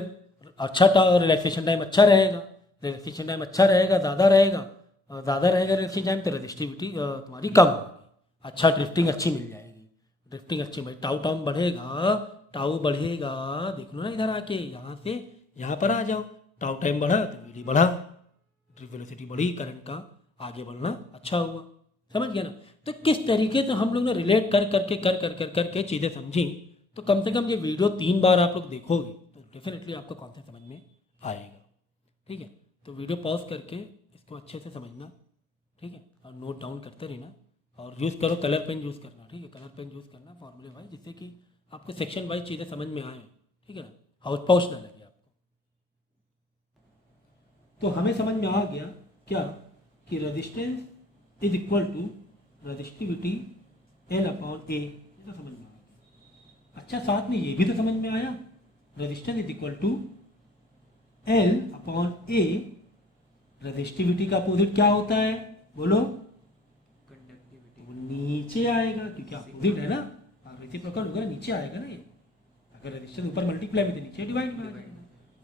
अच्छा रिलैक्सेशन टाइम अच्छा रहेगा, रिलैक्सेशन टाइम अच्छा रहेगा, ज़्यादा रहेगा, ज़्यादा रहेगा रिलैक्सेशन टाइम तो रेजिस्टिविटी तुम्हारी कम होगी, अच्छा ड्रिफ्टिंग अच्छी मिल जाएगी, ड्रिफ्टिंग अच्छी भाई। टाउ टाइम बढ़ेगा, टाउ बढ़ेगा, देख लो ना इधर आके, यहाँ से यहाँ पर आ जाओ, टाउ टाइम बढ़ा तो वीडी बढ़ा, ड्रिफ्ट वेलोसिटी बढ़ी, करंट का आगे बढ़ना अच्छा हुआ, समझ गया ना। तो किस तरीके से हम लोग ने रिलेट करके चीज़ें समझी, तो कम से कम ये वीडियो 3 बार आप लोग देखोगे तो डेफिनेटली आपको कॉन्सेप्ट समझ में आएगा, ठीक है। तो वीडियो पॉज करके इसको अच्छे से समझना, ठीक है, और नोट डाउन करते रहना, और यूज़ करो कलर पेन यूज़ करना, ठीक है, कलर पेन यूज़ करना फॉर्मूले वाइज, जिससे कि आपको सेक्शन वाइज चीज़ें समझ में आए, ठीक है ना, हाउस पाउच ना लगे आपको। तो हमें समझ में आ गया क्या कि resistance is equal to resistivity L upon A, तो समझ में आया। अच्छा, साथ में ये भी तो समझ में आया, resistance is equal to L upon A. Resistivity का अपोजिट क्या होता है, बोलो? कंडक्टिविटी। नीचे आएगा क्योंकि अपोजिट है ना, रेसिप्रोकल होगा, नीचे आएगा ना ये। अगर रेजिस्टेंस ऊपर मल्टीप्लाई में तो नीचे डिवाइड में आएगा।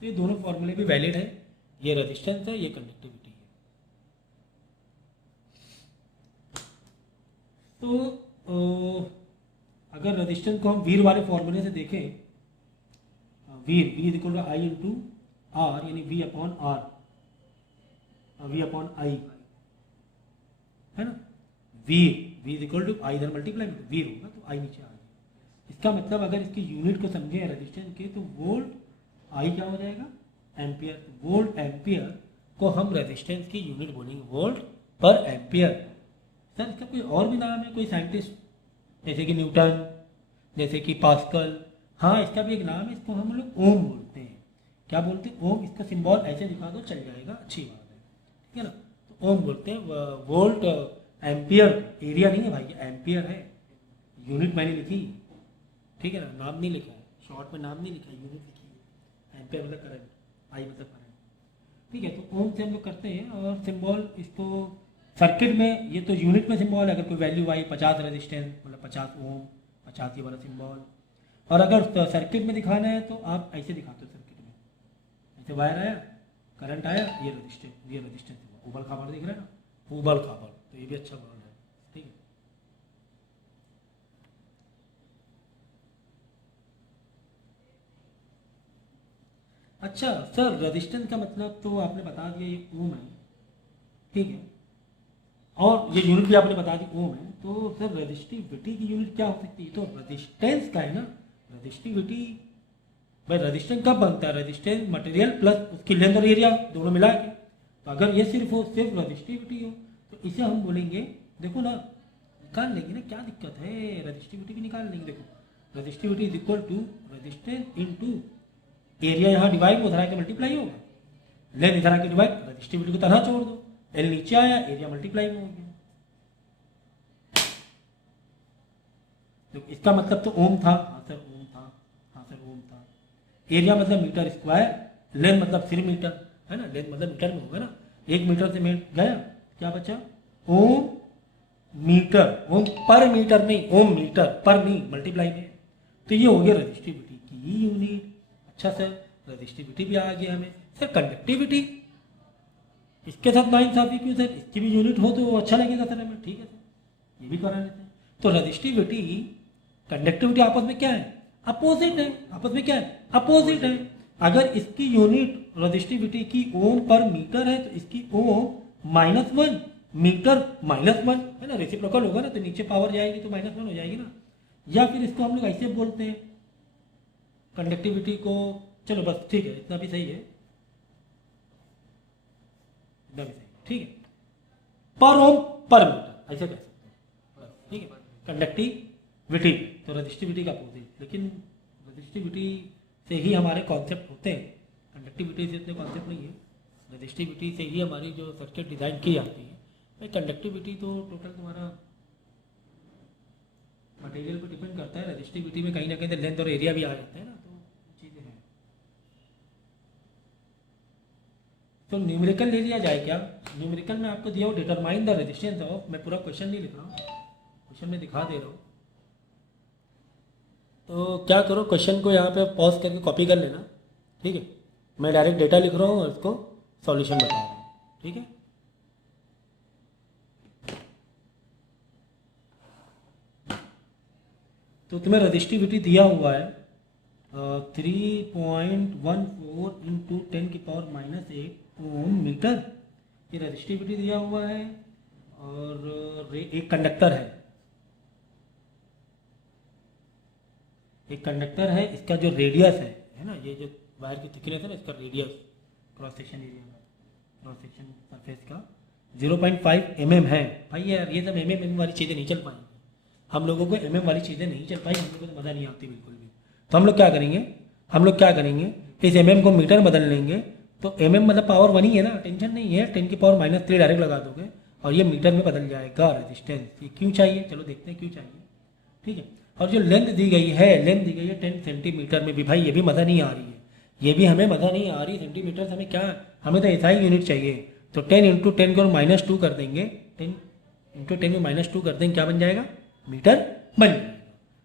तो ये दोनों फॉर्मूले भी वैलिड है, ये रेजिस्टेंस है, ये कंडक्टिविटी है। तो अगर रेजिस्टेंस को हम वीर वाले फॉर्मूले से देखें, where V is equal to I into R, यानी V upon R, V upon I है ना। Where V is equal to I, इधर मल्टीप्लाई में वीर होगा तो आई नीचे आ गया। इसका मतलब अगर इसकी यूनिट को समझे रेजिस्टेंस के, तो वोल्ट, आई क्या हो जाएगा, एम्पियर। वोल्ट एम्पियर को हम रेजिस्टेंस की यूनिट बोलेंगे, वोल्ट पर एम्पियर। सर इसका कोई और भी नाम है, कोई साइंटिस्ट, जैसे कि न्यूटन, जैसे कि पास्कल? हाँ, इसका भी एक नाम है, इसको हम लोग ओम बोलते हैं। क्या बोलते हैं? ओम। इसका सिंबल ऐसे दिखा दो चल जाएगा, अच्छी बात है, ठीक है ना। तो ओम बोलते हैं। वोल्ट एम्पियर, एरिया नहीं है भाई, एम्पियर है, यूनिट मैंने लिखी, ठीक है ना, नाम नहीं लिखा है, शॉर्ट में नाम नहीं लिखा है, यूनिट लिखी है। एम्पियर मतलब करंट, आई मतलब करंट, ठीक है। तो ओम से हम लोग करते हैं, और सिंबल इसको सर्किट में, ये तो यूनिट में सिंबल है, अगर कोई वैल्यू आई 50 रेजिस्टेंस मतलब 50 ओम, 50 ये वाला सिंबल। और अगर सर्किट में दिखाना है तो आप ऐसे दिखाते हो, सर्किट में ऐसे वायर आया, करंट आया, ये रजिस्टेंस उबल खाबर दिख रहा है ना, उबल खाबर, तो ये भी अच्छा वर्ड है, ठीक है। अच्छा सर, रेजिस्टेंस का मतलब तो आपने बता दिया ये ओम है, ठीक है, और ये यूनिट भी आपने बता दी ओम है। तो सर रेजिस्टिविटी की यूनिट क्या हो सकती है? तो रेजिस्टेंस का है ना, रेजिस्टिविटी। भाई रेजिस्टेंस कब बनता है? रेजिस्टेंस मटेरियल प्लस उसकी लेंथ और एरिया दोनों मिला के। तो अगर ये सिर्फ हो, सिर्फ रेजिस्टिविटी हो, तो इसे हम बोलेंगे, देखो ना, निकाल लेंगे ना, क्या दिक्कत है, रेजिस्टिविटी भी निकाल लेंगे। देखो resistivity is equal to resistance into area, यहाँ डिवाइड में उधर आके मल्टीप्लाई होगा, लेंथ इधर आके डिवाइड, रेजिस्टिविटी को तरह छोड़ दो, एल नीचे आया, एरिया मल्टीप्लाई में हो गया। तो इसका मतलब तो ओम था, हाँ सर ओम था, हाँ सर ओम था। एरिया मतलब मीटर स्क्वायर, लेंथ मतलब सिर्फ मीटर है ना, लेंथ मतलब मीटर में होगा ना, 1 मीटर से गया, क्या बचा? ओम मीटर, ओम पर मीटर नहीं, ओम मीटर पर नहीं, मल्टीप्लाई में। तो ये हो गया रेजिस्टिविटी की यूनिट। अच्छा सर, रेजिस्टिविटी भी आ गया हमें। सर कंडक्टिविटी, इसके साथ नाइंसाफी क्यों सर? इसकी भी यूनिट हो तो अच्छा लगेगा सर हमें, ठीक है सर, ये भी करा लेते हैं। तो रेजिस्टिविटी कंडक्टिविटी आपस में क्या है? अपोजिट है। आपस में क्या है? अपोजिट है। अगर इसकी यूनिट रेजिस्टिविटी की ओम पर मीटर है, तो इसकी ओम -1 मीटर -1 है ना, रेसिप्रोकल होगा ना, तो नीचे पावर जाएगी तो -1 हो जाएगी ना। या फिर इसको हम लोग ऐसे बोलते हैं कंडक्टिविटी को, चलो बस ठीक है, इतना भी सही है, इतना भी सही है, ठीक है, पर ओम पर मीटर ऐसे कह सकते हैं, ठीक है। कंडक्टिविटी तो रेजिस्टिविटी का अपोजिट, लेकिन रेजिस्टिविटी से ही हमारे कॉन्सेप्ट होते हैं, कंडक्टिविटी से इतने कॉन्सेप्ट नहीं है। रेजिस्टिविटी से ही हमारी जो सर्किट डिज़ाइन की जाती है। भाई कंडक्टिविटी तो टोटल तुम्हारा मटेरियल पर डिपेंड करता है, रेजिस्टिविटी में कहीं ना कहीं लेंथ और एरिया भी आ जाता है ना, तो चीज़ें हैं। तो न्यूमेरिकल ले लिया जाए क्या? न्यूमेरिकल में आपको दिया हो डिटरमाइन द रेजिस्टेंस ऑफ, मैं पूरा क्वेश्चन नहीं लिख रहा हूँ, क्वेश्चन में दिखा दे रहा हूँ। तो क्या करो, क्वेश्चन को यहाँ पे पॉज करके कॉपी कर लेना, ठीक है। मैं डायरेक्ट डेटा लिख रहा हूँ और इसको सॉल्यूशन बता रहा हूँ, ठीक है। तो तुम्हें रेजिस्टिविटी दिया हुआ है 3.14 इंटू 10⁻⁻8 ओम मीटर, ये रेजिस्टिविटी दिया हुआ है। और एक कंडक्टर है, इसका जो रेडियस है ना, ये जो वायर की थिकनेस है ना, इसका रेडियस, क्रॉस सेक्शन एरिया का, क्रॉस सेक्शन सरफेस का 0.5 mm है। भाई यार ये सब mm वाली चीज़ें नहीं चल पाएंगी, हम लोगों को mm वाली चीज़ें नहीं चल पाई, हम लोगों को तो मज़ा नहीं आती बिल्कुल भी। तो हम लोग क्या करेंगे, इस mm को मीटर बदल लेंगे। तो mm मतलब पावर 1 ही है ना, टेंशन नहीं है, 10⁻³ डायरेक्ट लगा दोगे और ये मीटर में बदल जाएगा रेजिस्टेंस। ये क्यों चाहिए, चलो देखते हैं क्यों चाहिए। ठीक है, और जो लेंथ दी गई है, लेंथ दी गई है 10 सेंटीमीटर में भी। भाई ये भी मज़ा नहीं आ रही है, ये भी हमें मज़ा नहीं आ रही। सेंटीमीटर हमें क्या, हमें तो ऐसा ही यूनिट चाहिए। तो 10 इंटू 10 को -2 कर देंगे, 10 इंटू 10 में -2 कर देंगे, क्या बन जाएगा, मीटर बन जाएगा।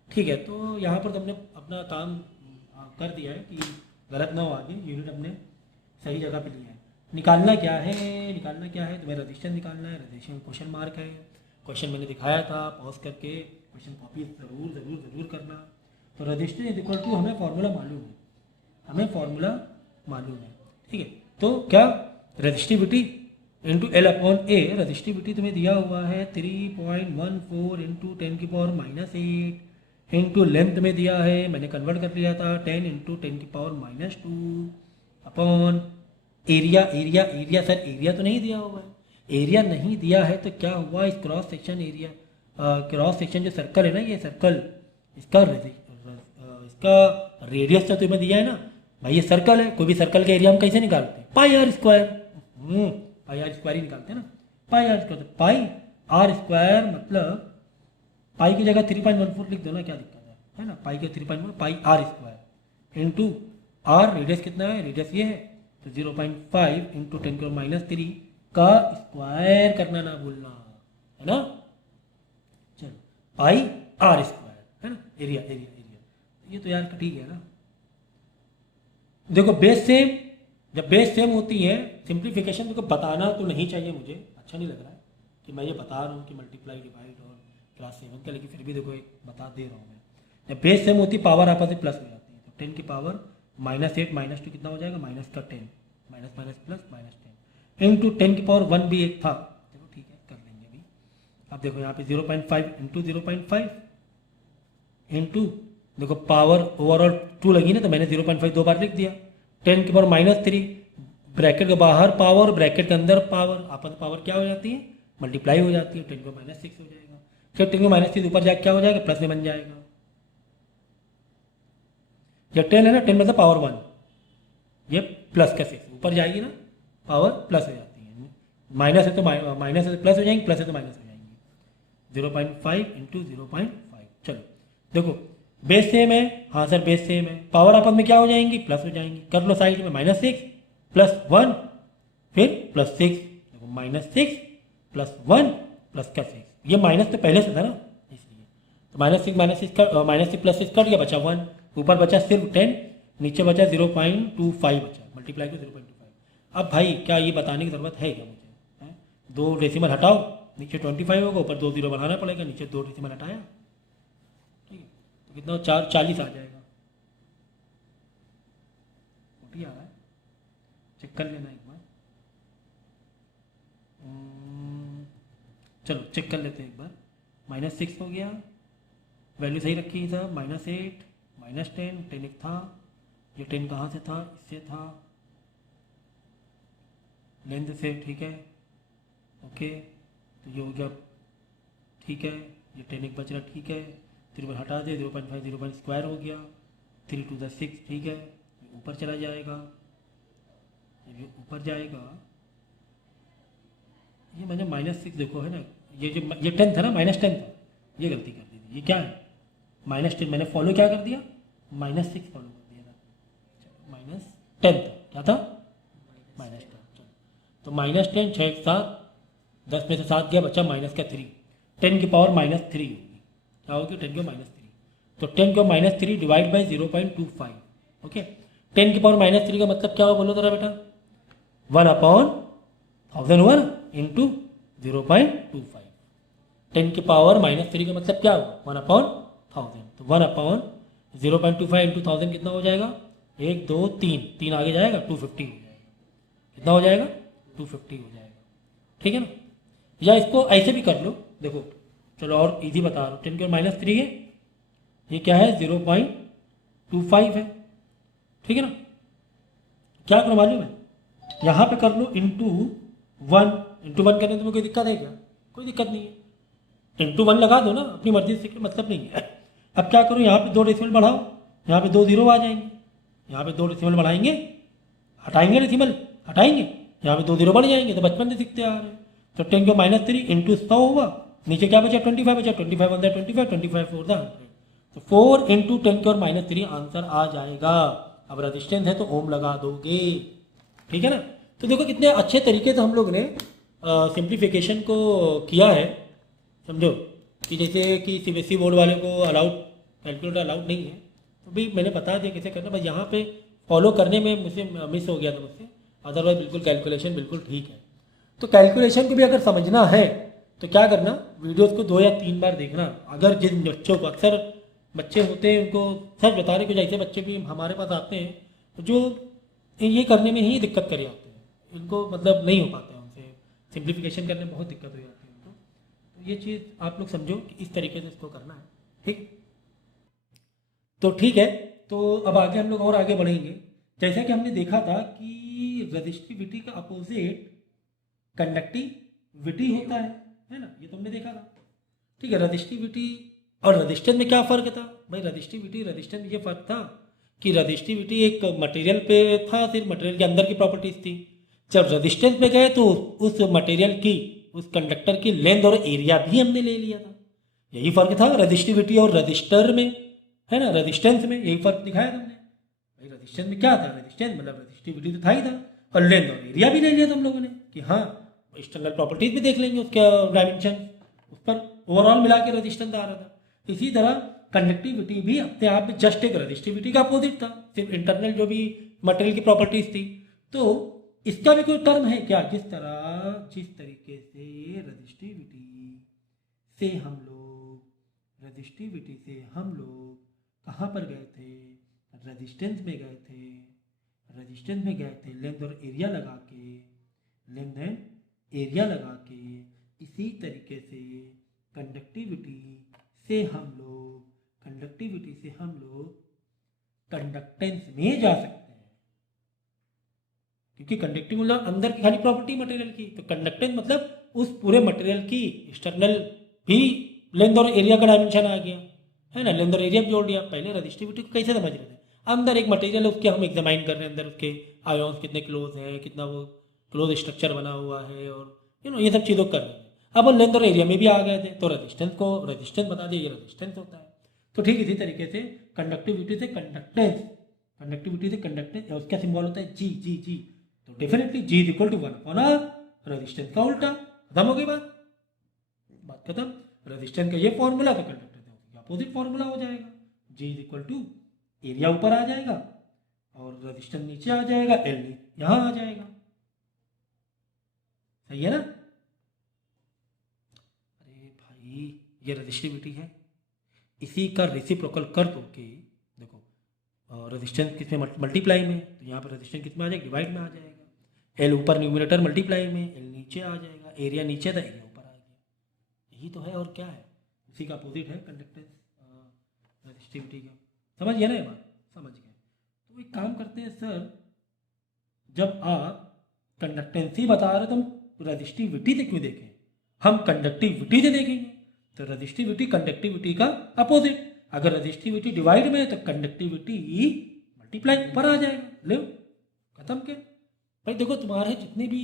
ठीक है, तो यहाँ पर तो हमने अपना काम कर दिया है कि गलत ना हो आगे, यूनिट हमने सही जगह पे लिया है। निकालना क्या है, निकालना क्या है, तुम्हें रजिस्टेंस निकालना है। रजिस्टेंस क्वेश्चन मार्क है, क्वेश्चन मैंने दिखाया था, पॉज करके क्वेश्चन कॉपी ज़रूर ज़रूर ज़रूर करना। तो रजिस्टेंस इज इक्वल टू, हमें फॉर्मूला मालूम है, हमें फॉर्मूला मालूम है। ठीक है, तो क्या, resistivity into L upon A. Resistivity तुम्हें दिया हुआ है 3.14 इंटू 10⁻⁻8 इंटू लेंथ में दिया है, मैंने कन्वर्ट कर लिया था 10 into 10⁻2 upon area. Area area sir, area तो नहीं दिया हुआ है। एरिया नहीं दिया है तो क्या हुआ, इस cross section area, cross section जो सर्कल है ना, ये सर्कल, इसका रेडियस तो तुम्हें दिया है ना। भाई ये सर्कल है, कोई भी सर्कल का एरिया हम कैसे निकालते हैं, pi r square. Pi r square ही निकालते हैं ना, pi r square. Pi r square मतलब पाई की जगह 3.14 लिख दो ना, क्या दिक्कत है ना। पाई के 3.1 pi r square into r, radius कितना है, रेडियस ये है, तो 0.5 इंटू 10⁻³ का स्क्वायर करना ना भूलना, है ना। चलो, पाई आर स्क्वायर, है ना, एरिया एरिया एरिया। ये तो यार ठीक है ना। देखो बेस सेम, जब बेस सेम होती है, सिंप्लीफिकेशन को बताना तो नहीं चाहिए, मुझे अच्छा नहीं लग रहा है कि मैं ये बता रहा हूँ कि मल्टीप्लाई डिवाइड और क्लास 7 का, लेकिन फिर भी देखो एक बता दे रहा हूँ मैं। जब बेस सेम होती, पावर आपस में प्लस हो जाती है, तो 10 की पावर -8 -2 कितना हो जाएगा, -10, माइनस माइनस प्लस -10 इंटू 10 की पावर 1 भी एक था। देखो ठीक है, कर लेंगे अभी। अब देखो यहाँ पे 0.5 इंटू 0.5 इंटू, देखो पावर ओवरऑल 2 लगी ना, तो मैंने 0.5 दो बार लिख दिया। 10 की पावर -3, ब्रैकेट के बाहर पावर, ब्रैकेट के अंदर पावर, आपस में पावर क्या हो जाती है, मल्टीप्लाई हो जाती है। 10 को -6 हो जाएगा, फिर 10 को -3 ऊपर जाके क्या हो जाएगा, प्लस में बन जाएगा। जब 10 है ना, 10 मतलब पावर 1, ये प्लस का 6 ऊपर जाएगी ना, पावर प्लस हो जाती है। माइनस है तो माइनस है तो प्लस हो जाएंगे, प्लस है तो माइनस हो जाएंगे। 0.5 इंटू 0.5। चलो देखो बेस सेम है, हाँ सर बेस सेम है, पावर आपस में क्या हो जाएंगी, प्लस हो जाएंगी। कर लो साइड में, -6 प्लस 1 फिर +6, देखो -6 प्लस 1 प्लस का 6, ये माइनस तो पहले से था ना, इसलिए तो -6 प्लस 6 कट गया, बचा 1, ऊपर बचा सिर्फ 10, नीचे बचा 0.25 बचा, मल्टीप्लाई को 0.25। अब भाई क्या ये बताने की ज़रूरत है क्या मुझे, है? 2 डेसिमल हटाओ, नीचे 25 होगा, ऊपर 2 0 बढ़ाना पड़ेगा, नीचे 2 डेसिमल हटाया, ठीक है, तो कितना 40 आ जाएगा। 40 आ रहा है, चेक कर लेना एक बार। चलो चेक कर लेते हैं एक बार। -6 हो गया, वैल्यू सही रखी था, -8 -10, 10 एक था, ये 10 कहाँ से था, इससे था, लेंथ से, ठीक है, ओके, तो ये हो गया, ठीक है, ये 10 एक बच रहा, ठीक है, 3 हटा दे, 0.5 0 स्क्वायर हो गया, 3 to the 6, ठीक है, ये ऊपर चला जाएगा, ये ऊपर जाएगा, ये मैंने -6 देखो है ना, ये 10 था ना, -10 था, ये गलती कर दी थी, ये क्या है -10, मैंने फॉलो क्या कर दिया, -6 फॉलो कर दिया था, -10 था, क्या था -10, तो -10, 6 7, 10 में से 7 गया, बचा -3, 10 की पावर -3 होगी, क्या होगी, 10 की -3, तो 10 को -3 डिवाइड बाई 0.25, ओके, 10 की पावर -3 का मतलब क्या हो, बोलो जरा बेटा, 1/1000 हुआ ना, इंटू 0.25, 10 की पावर -3 का मतलब क्या होगा, 1/1000, तो 1/0.25 इंटू 1000 कितना हो जाएगा, 1 2 3 आगे जाएगा, 250 हो जाएगा, कितना हो जाएगा, 250 हो जाएगा, ठीक है ना। या इसको ऐसे भी कर लो, देखो चलो और इजी बता रहा हूँ, 10 की पावर -3 है, ये क्या है 0.25 है, ठीक है ना। क्या करो मालूम है, यहाँ पे कर लो इंटू 1 करने में कोई दिक्कत है क्या, कोई दिक्कत नहीं है, इंटू 1 लगा दो ना, अपनी मर्जी से, मतलब नहीं है। अब क्या करो, यहाँ पे 2 डेसिमल बढ़ाओ, यहाँ पे 2 0 आ जाएंगे, यहाँ पे 2 डेसिमल बढ़ाएंगे, हटाएंगे डेसिमल, हटाएंगे, यहाँ पे 2 0 बढ़ जाएंगे, तो बचपन से सीखते आ रहे हैं, तो 10⁻³ इंटू 100 हुआ, नीचे क्या बचा 25 बचा, 25 वन 25, 25 4 100, तो 4 इंटू 10⁻³ आंसर आ जाएगा। अब रेजिस्टेंस है तो ओम लगा दोगे, ठीक है ना। तो देखो कितने अच्छे तरीके से हम लोग ने सिंप्लीफिकेशन को किया है, समझो कि जैसे कि सीबीएसई बोर्ड वाले को अलाउड कैलकुलेटर अलाउड नहीं है, तो भी मैंने बता दिया कैसे करना, बस यहाँ पे फॉलो करने में मुझसे मिस हो गया था मुझसे, अदरवाइज बिल्कुल कैलकुलेशन बिल्कुल ठीक है। तो कैलकुलेशन को भी अगर समझना है तो क्या करना, वीडियोस को 2 या 3 बार देखना। अगर जिन बच्चों को, अक्सर बच्चे होते हैं उनको सच बता रहे, कुछ ऐसे बच्चे भी हमारे पास आते हैं जो ये करने में ही दिक्कत कर जाते हैं, इनको मतलब नहीं हो पाता है उनसे, सिंप्लीफिकेशन करने में बहुत दिक्कत हो जाती है उनको। तो ये चीज़ आप लोग समझो कि इस तरीके से इसको करना है, ठीक। तो ठीक है, तो अब आगे हम लोग और आगे बढ़ेंगे। जैसा कि हमने देखा था कि रजिस्टिविटी का अपोजिट कंडक्टिविटी होता है ना, ये तुमने देखा था, ठीक है। रजिस्टिविटी और रजिस्टेंस में क्या फ़र्क था भाई, रजिस्टिविटी रजिस्टेंस में ये फ़र्क था कि रजिस्टिविटी एक मटेरियल पे था, सिर्फ मटेरियल के अंदर की प्रॉपर्टीज थी। जब रजिस्टेंस में गए तो उस मटेरियल की, उस कंडक्टर की लेंथ और एरिया भी हमने ले लिया था। यही फ़र्क था रजिस्टिविटी और रजिस्टर में, है ना, रेजिस्टेंस में यही फ़र्क दिखाया तुमने भाई। रेजिस्टेंस में क्या था, रेजिस्टेंस मतलब रजिस्टिविटी तो था ही था, और लेंथ और एरिया भी ले लिया तुम लोगों ने कि हाँ एक्सटर्नल प्रॉपर्टीज भी देख लेंगे, उसका डायमेंशन, उस पर ओवरऑल मिला के रेजिस्टेंस आ रहा था। इसी तरह कंडक्टिविटी भी अपने आप में जस्ट एक रजिस्टिविटी का अपोजिट था, सिर्फ इंटरनल जो भी मटेरियल की प्रॉपर्टीज थी। तो इसका भी कोई टर्म है क्या, जिस तरीके से रजिस्टिविटी से हम लोग कहाँ पर गए थे, रेजिस्टेंस में गए थे, लेंथ और एरिया लगा के, इसी तरीके से कंडक्टिविटी से हम लोग कंडक्टेंस में जा सकते हैं, क्योंकि कंडक्टिव मतलब अंदर की खाली प्रॉपर्टी मटेरियल की, तो कंडक्टेंस मतलब उस पूरे मटेरियल की एक्सटर्नल भी लेंथ और एरिया का डायमेंशन आ गया, है ना, लेंथ और एरिया भी जोड़ दिया। पहले रजिस्टिविटी को कैसे समझ रहे थे, अंदर एक मटेरियल है उसके हम एग्जामाइन कर रहे हैं, अंदर उसके आयोन्स कितने क्लोज हैं, कितना वो क्लोज स्ट्रक्चर बना हुआ है, और ये सब चीज़ों कर रहे हैं। अब लेंथ और एरिया में भी आ गए थे, तो रेजिस्टेंस बता दिया, ये रेजिस्टेंस होता है। तो ठीक इसी तरीके से कंडक्टिविटी से कंडक्टेंस उसका सिंबल होता है जी जी जी, तो definitely G is equal to 1/r, resistance का उल्टा, खत्म हो गई बात खत्म। रेजिस्टेंस का ये फॉर्मूला, तो कंडक्टेंस का अपोजिट फॉर्मूला हो जाएगा, जी इज इक्वल टू एरिया ऊपर आ जाएगा और रेजिस्टेंस नीचे आ जाएगा, एल यहाँ आ जाएगा, सही है ना। अरे भाई ये रजिस्टिविटी है, इसी का रेसिप्रोकल कर दो कि देखो रेजिस्टेंस किस में मल्टीप्लाई में, तो यहाँ पर रेजिस्टेंस किस में आ जाएगा, डिवाइड में आ जाएगा, एल ऊपर न्यूमरेटर मल्टीप्लाई में, एल नीचे आ जाएगा, एरिया नीचे था एरिया ऊपर आ गया, यही तो है और क्या है, उसी का अपोजिट है कंडक्टेंस रजिस्टिविटी का। समझ गया ना ये बात, समझ गए। तो एक काम करते हैं सर, जब आप कंडक्टेंसी बता रहे तो हम रजिस्टिविटी से क्यों देखें, हम कंडक्टिविटी से देखेंगे। तो रजिस्टिविटी कंडक्टिविटी का अपोजिट, अगर रजिस्टिविटी डिवाइड में है तो कंडक्टिविटी मल्टीप्लाई ऊपर आ जाएगा, ले खत्म के भाई। देखो तुम्हारे जितनी भी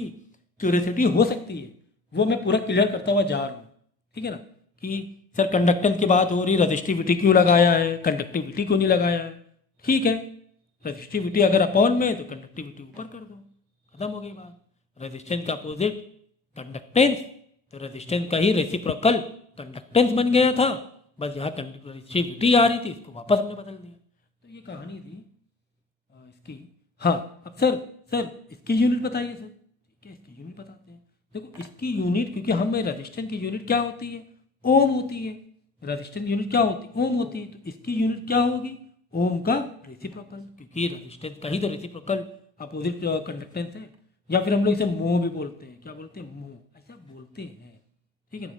क्यूरियोसिटी हो सकती है वो मैं पूरा क्लियर करता हुआ जा रहा हूँ, ठीक है ना, कि सर कंडक्टेंस की बात हो रही, रजिस्टिविटी क्यों लगाया है, कंडक्टिविटी क्यों नहीं लगाया है, ठीक है। रजिस्टिविटी अगर अपॉन में है तो कंडक्टिविटी ऊपर कर दो, खत्म हो गई बात। रेजिस्टेंस का अपोजिट कंडक्टेंस, तो रेजिस्टेंस का ही रेसिप्रोकल कंडक्टेंस बन गया था, बस यहाँ रजिस्टिविटी आ रही थी, इसको वापस हमने बदल दिया। तो ये कहानी थी इसकी। हाँ अब सर इसकी यूनिट बताइए सर, ठीक है इसकी यूनिट बताते हैं। देखो इसकी यूनिट, क्योंकि हमें रेजिस्टेंस की यूनिट क्या होती है, ओम होती है, रेजिस्टेंस यूनिट क्या होती है, ओम होती है, तो इसकी यूनिट क्या होगी, ओम का रेसिप्रोकल, क्योंकि रेजिस्टेंस का ही तो रेसिप्रोकल अपोजिट कंडक्टेंस है, या फिर हम लोग इसे मोह भी बोलते हैं, क्या बोलते हैं, मोह ऐसा बोलते हैं, ठीक है ना,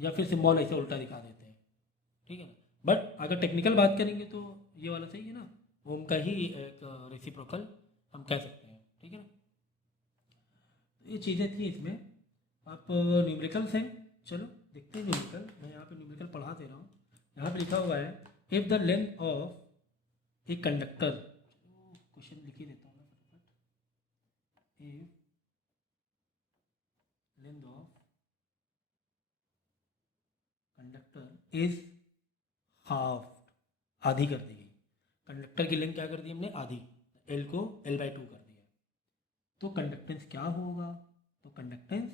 या फिर सिंबल ऐसे उल्टा दिखा देते हैं, ठीक है ना। बट अगर टेक्निकल बात करेंगे तो ये वाला सही है ना, ओम का ही एक रेसिप्रोकल हम कह सकते हैं, ठीक है ना। ये चीज़ें थी इसमें। आप न्यूमेरिकल्स हैं, चलो देखते हैं न्यूमेरिकल, मैं यहाँ पे न्यूमेरिकल पढ़ा दे रहा हूँ। यहाँ पे लिखा हुआ है if the length of a conductor, question लिख ही देता हूँ ना फटाफट, if length of is half, आधी कर दी गई। कंडक्टर की लेंथ क्या कर दी हमने, आधी, एल को L/2 कर दिया। तो कंडक्टेंस क्या होगा, तो कंडक्टेंस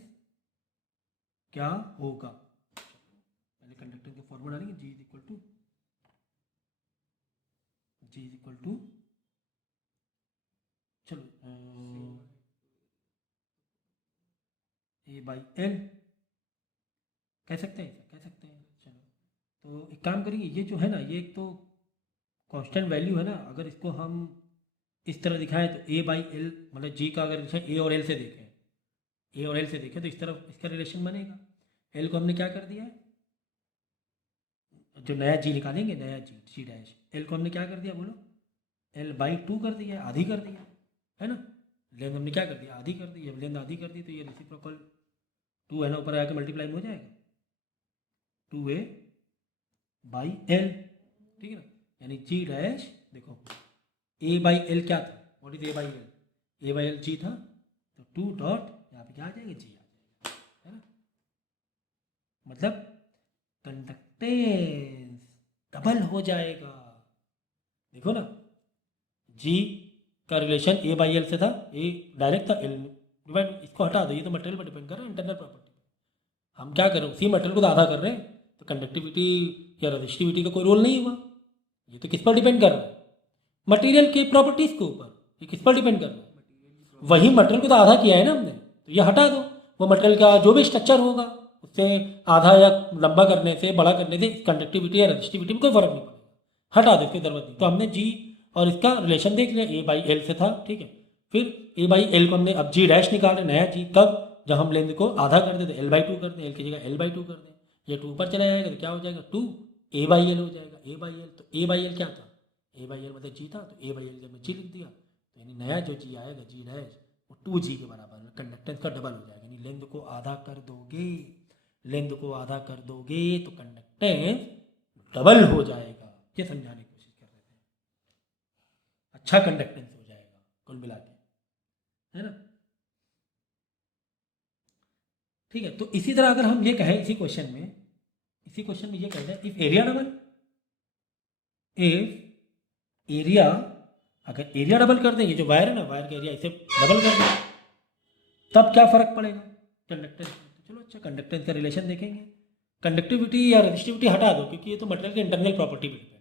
क्या होगा, पहले कंडक्टेंस के फॉर्मूला डालेंगे, G इज इक्वल टू चलो A/L कह सकते हैं, कह सकते हैं। चलो तो एक काम करेंगे, ये जो है ना, ये एक तो कांस्टेंट वैल्यू है ना, अगर इसको हम इस तरह दिखाएं तो A/L मतलब G का अगर ए और एल से देखें, ए और एल से देखें तो इस तरफ इसका रिलेशन बनेगा। एल को हमने क्या कर दिया है, जो नया जी निकालेंगे, नया जी डैश, एल को हमने क्या कर दिया बोलो, L/2 कर दिया, आधी कर दिया है ना। लेंथ हमने क्या कर दिया, आधी कर दी। जब लेंथ आधी कर दी तो ये रेसिप्रोकल 2 है ना, ऊपर आके मल्टीप्लाई हो जाएगा 2A/L, ठीक है ना। यानी जी डैश, देखो A/L क्या था, व्हाट इज A/L, A/L जी था, तो 2 डॉट यहाँ पे क्या आ जाएगा, जी आ जाएगा, है ना। मतलब कंडक्टेंस डबल हो जाएगा। देखो ना, जी का रिलेशन A/L से था, ए डायरेक्ट था, एल डिवाइड, इसको हटा दो, ये तो मटेरियल पर डिपेंड कर रहा है, इंटरनल प्रॉपर्टी। हम क्या कर रहे हैं, उसी मटेरियल को तो आधा कर रहे हैं, तो कंडक्टिविटी या रजिस्टिविटी का कोई रोल नहीं हुआ। ये तो किस पर डिपेंड कर रहा है, मटेरियल के प्रॉपर्टीज के ऊपर। ये किस पर डिपेंड कर रहा है, वही मटेरियल को तो आधा किया है ना हमने, तो ये हटा दो। वो मटेरियल का जो भी स्ट्रक्चर होगा उससे आधा या लंबा करने से, बड़ा करने से कंडक्टिविटी या रजिस्टिविटी में कोई फर्क नहीं पड़ेगा, हटा दो, इसकी जरूरत नहीं। तो हमने जी और इसका रिलेशन देख लिया, A/L से था, ठीक है। फिर A/L को हमने अब जी डैश निकाले, नया जी, कब, जब हम लेंथ को आधा कर दे तो L/2 कर दें, एल की जगह L/2 कर दें, ये 2 ऊपर चला जाएगा तो क्या हो जाएगा, 2A/L हो जाएगा। A/L, तो A/L क्या था, A/L मतलब जी था, तो A/L जब मैं जी लिख दिया, तो यानी नया जो जी आएगा, जी डैश, वो 2G के बराबर है, कंडक्टेंस का डबल हो जाएगा। यानी लेंथ को आधा कर दोगे, लेंथ को आधा कर दोगे तो कंडक्टेंस डबल हो जाएगा। ये समझाने की कोशिश कर रहे थे, अच्छा कंडक्टेंस हो जाएगा कुल मिला के, है ना। ठीक है, तो इसी तरह अगर हम ये कहें, इसी क्वेश्चन में ये कह दें, if area double, if area, अगर एरिया डबल कर दें, ये जो वायर है ना, वायर का एरिया इसे डबल कर दें, तब क्या फर्क पड़ेगा कंडक्टेंस। चलो अच्छा, कंडक्टेंस का रिलेशन देखेंगे। कंडक्टिविटी या रेजिस्टिविटी हटा दो, क्योंकि ये तो मटेरियल की इंटरनल प्रॉपर्टी पर डिपेंड है,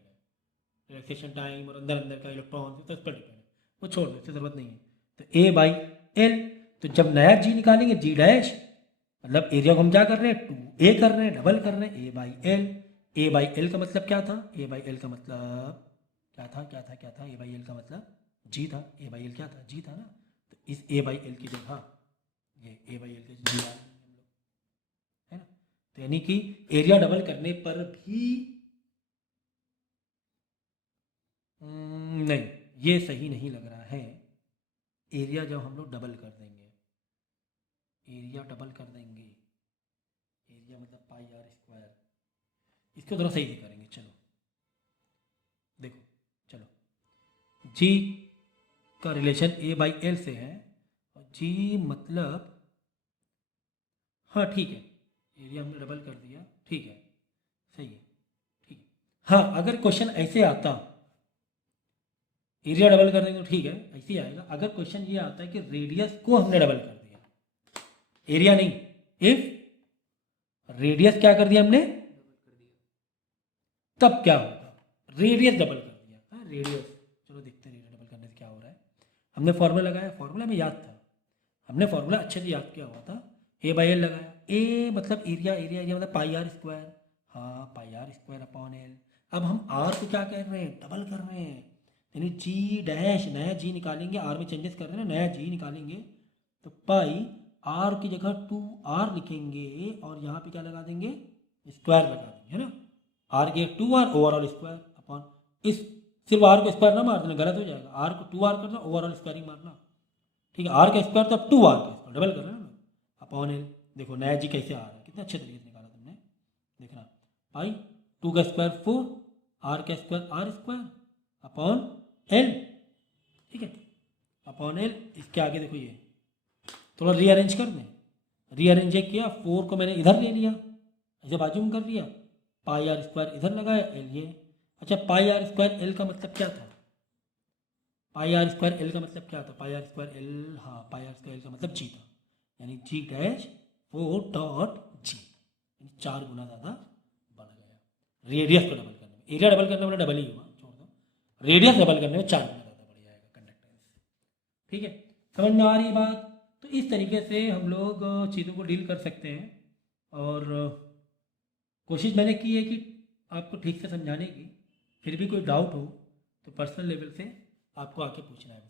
रिलैक्सेशन टाइम और अंदर अंदर का इलेक्ट्रॉन, तो इस पर डिपेंड है, वो छोड़ दो, इसकी जरूरत नहीं है। तो A/L, तो जब नया जी निकालेंगे, जी डैश, मतलब एरिया को हम क्या कर रहे हैं, 2A कर रहे हैं, डबल कर रहे हैं, A/L। A/L का मतलब क्या था, A/L का मतलब क्या था, A/L का मतलब जी था, A/L क्या था, जी था ना। तो इस A/L की जगह ये A/L के जी डाल देंगे हम लोग, है ना। तो यानी कि एरिया डबल करने पर भी नहीं, ये सही नहीं लग रहा है। एरिया जब हम लोग डबल कर देंगे, एरिया डबल कर देंगे, एरिया मतलब πr², इसको थोड़ा सही से करेंगे। चलो देखो, चलो जी का रिलेशन A/L से है, और जी मतलब, हाँ ठीक है, एरिया हमने डबल कर दिया, ठीक है, सही है, ठीक है। हाँ, अगर क्वेश्चन ऐसे आता, एरिया डबल कर देंगे तो ठीक है, ऐसे ही आएगा। अगर क्वेश्चन ये आता है कि रेडियस को हमने डबल कर दिया, एरिया नहीं, इफ रेडियस क्या कर दिया हमने, तब क्या होगा, रेडियस डबल कर दिया, हाँ रेडियस, चलो देखते हैं रेडियस डबल करने से क्या हो रहा है। हमने फॉर्मूला लगाया, फॉर्मूला में याद था, हमने फॉर्मूला अच्छे से याद किया हुआ था। A/L लगाया, A मतलब एरिया, एरिया मतलब πr², हाँ πr²/L। अब हम R को क्या कर रहे हैं, डबल कर रहे हैं, यानी जी डैश, नया जी निकालेंगे, R में चेंजेस कर रहे हैं, नया जी निकालेंगे, तो पाई R की जगह 2R लिखेंगे, और यहाँ पे क्या लगा देंगे, स्क्वायर लगा देंगे, है ना। R की 2R ओवरऑल स्क्वायर अपॉन, इस सिर्फ R को स्क्वायर ना मार देना, गलत हो जाएगा, R को 2R करना, ओवरऑल स्क्वायरिंग मारना, ठीक है। R का स्क्वायर तो अब 2R का स्क्वायर, डबल कर रहे हैं ना, अपॉन L। देखो नया जी कैसे आ रहा है, कितने अच्छे तरीके से निकाला तुमने, देखना, पाई 2 का स्क्वायर 4, R का स्क्वायर R² अपॉन L, ठीक है, अपॉन L। इसके आगे देखो, ये थोड़ा रीअरेंज कर दें, रीअरेंज किया, 4 को मैंने इधर ले लिया, ऐसे बाजू में कर लिया, पाई आर स्क्वायर इधर लगाया, एल ये। अच्छा, पाई आर स्क्वायर एल का मतलब क्या था? पाई आर स्क्वायर एल का मतलब क्या था? पाई आर स्क्वायर एल, हाँ, पाई आर स्क्वायर एल का मतलब जी था, यानी जी डैश ओ डॉट जी, यानी 4 गुना ज़्यादा बढ़ गया। रेडियस को डबल करने में, एरिया डबल करने वाला डबल ही हुआ, छोड़ दो, रेडियस डबल करने में 4 गुना ज़्यादा बढ़ जाएगा कंडक्टेंस। ठीक है, समझ में आ रही बात? तो इस तरीके से हम लोग चीज़ों को डील कर सकते हैं, और कोशिश मैंने की है कि आपको ठीक से समझाने की। फिर भी कोई डाउट हो तो पर्सनल लेवल से आपको आके पूछना है।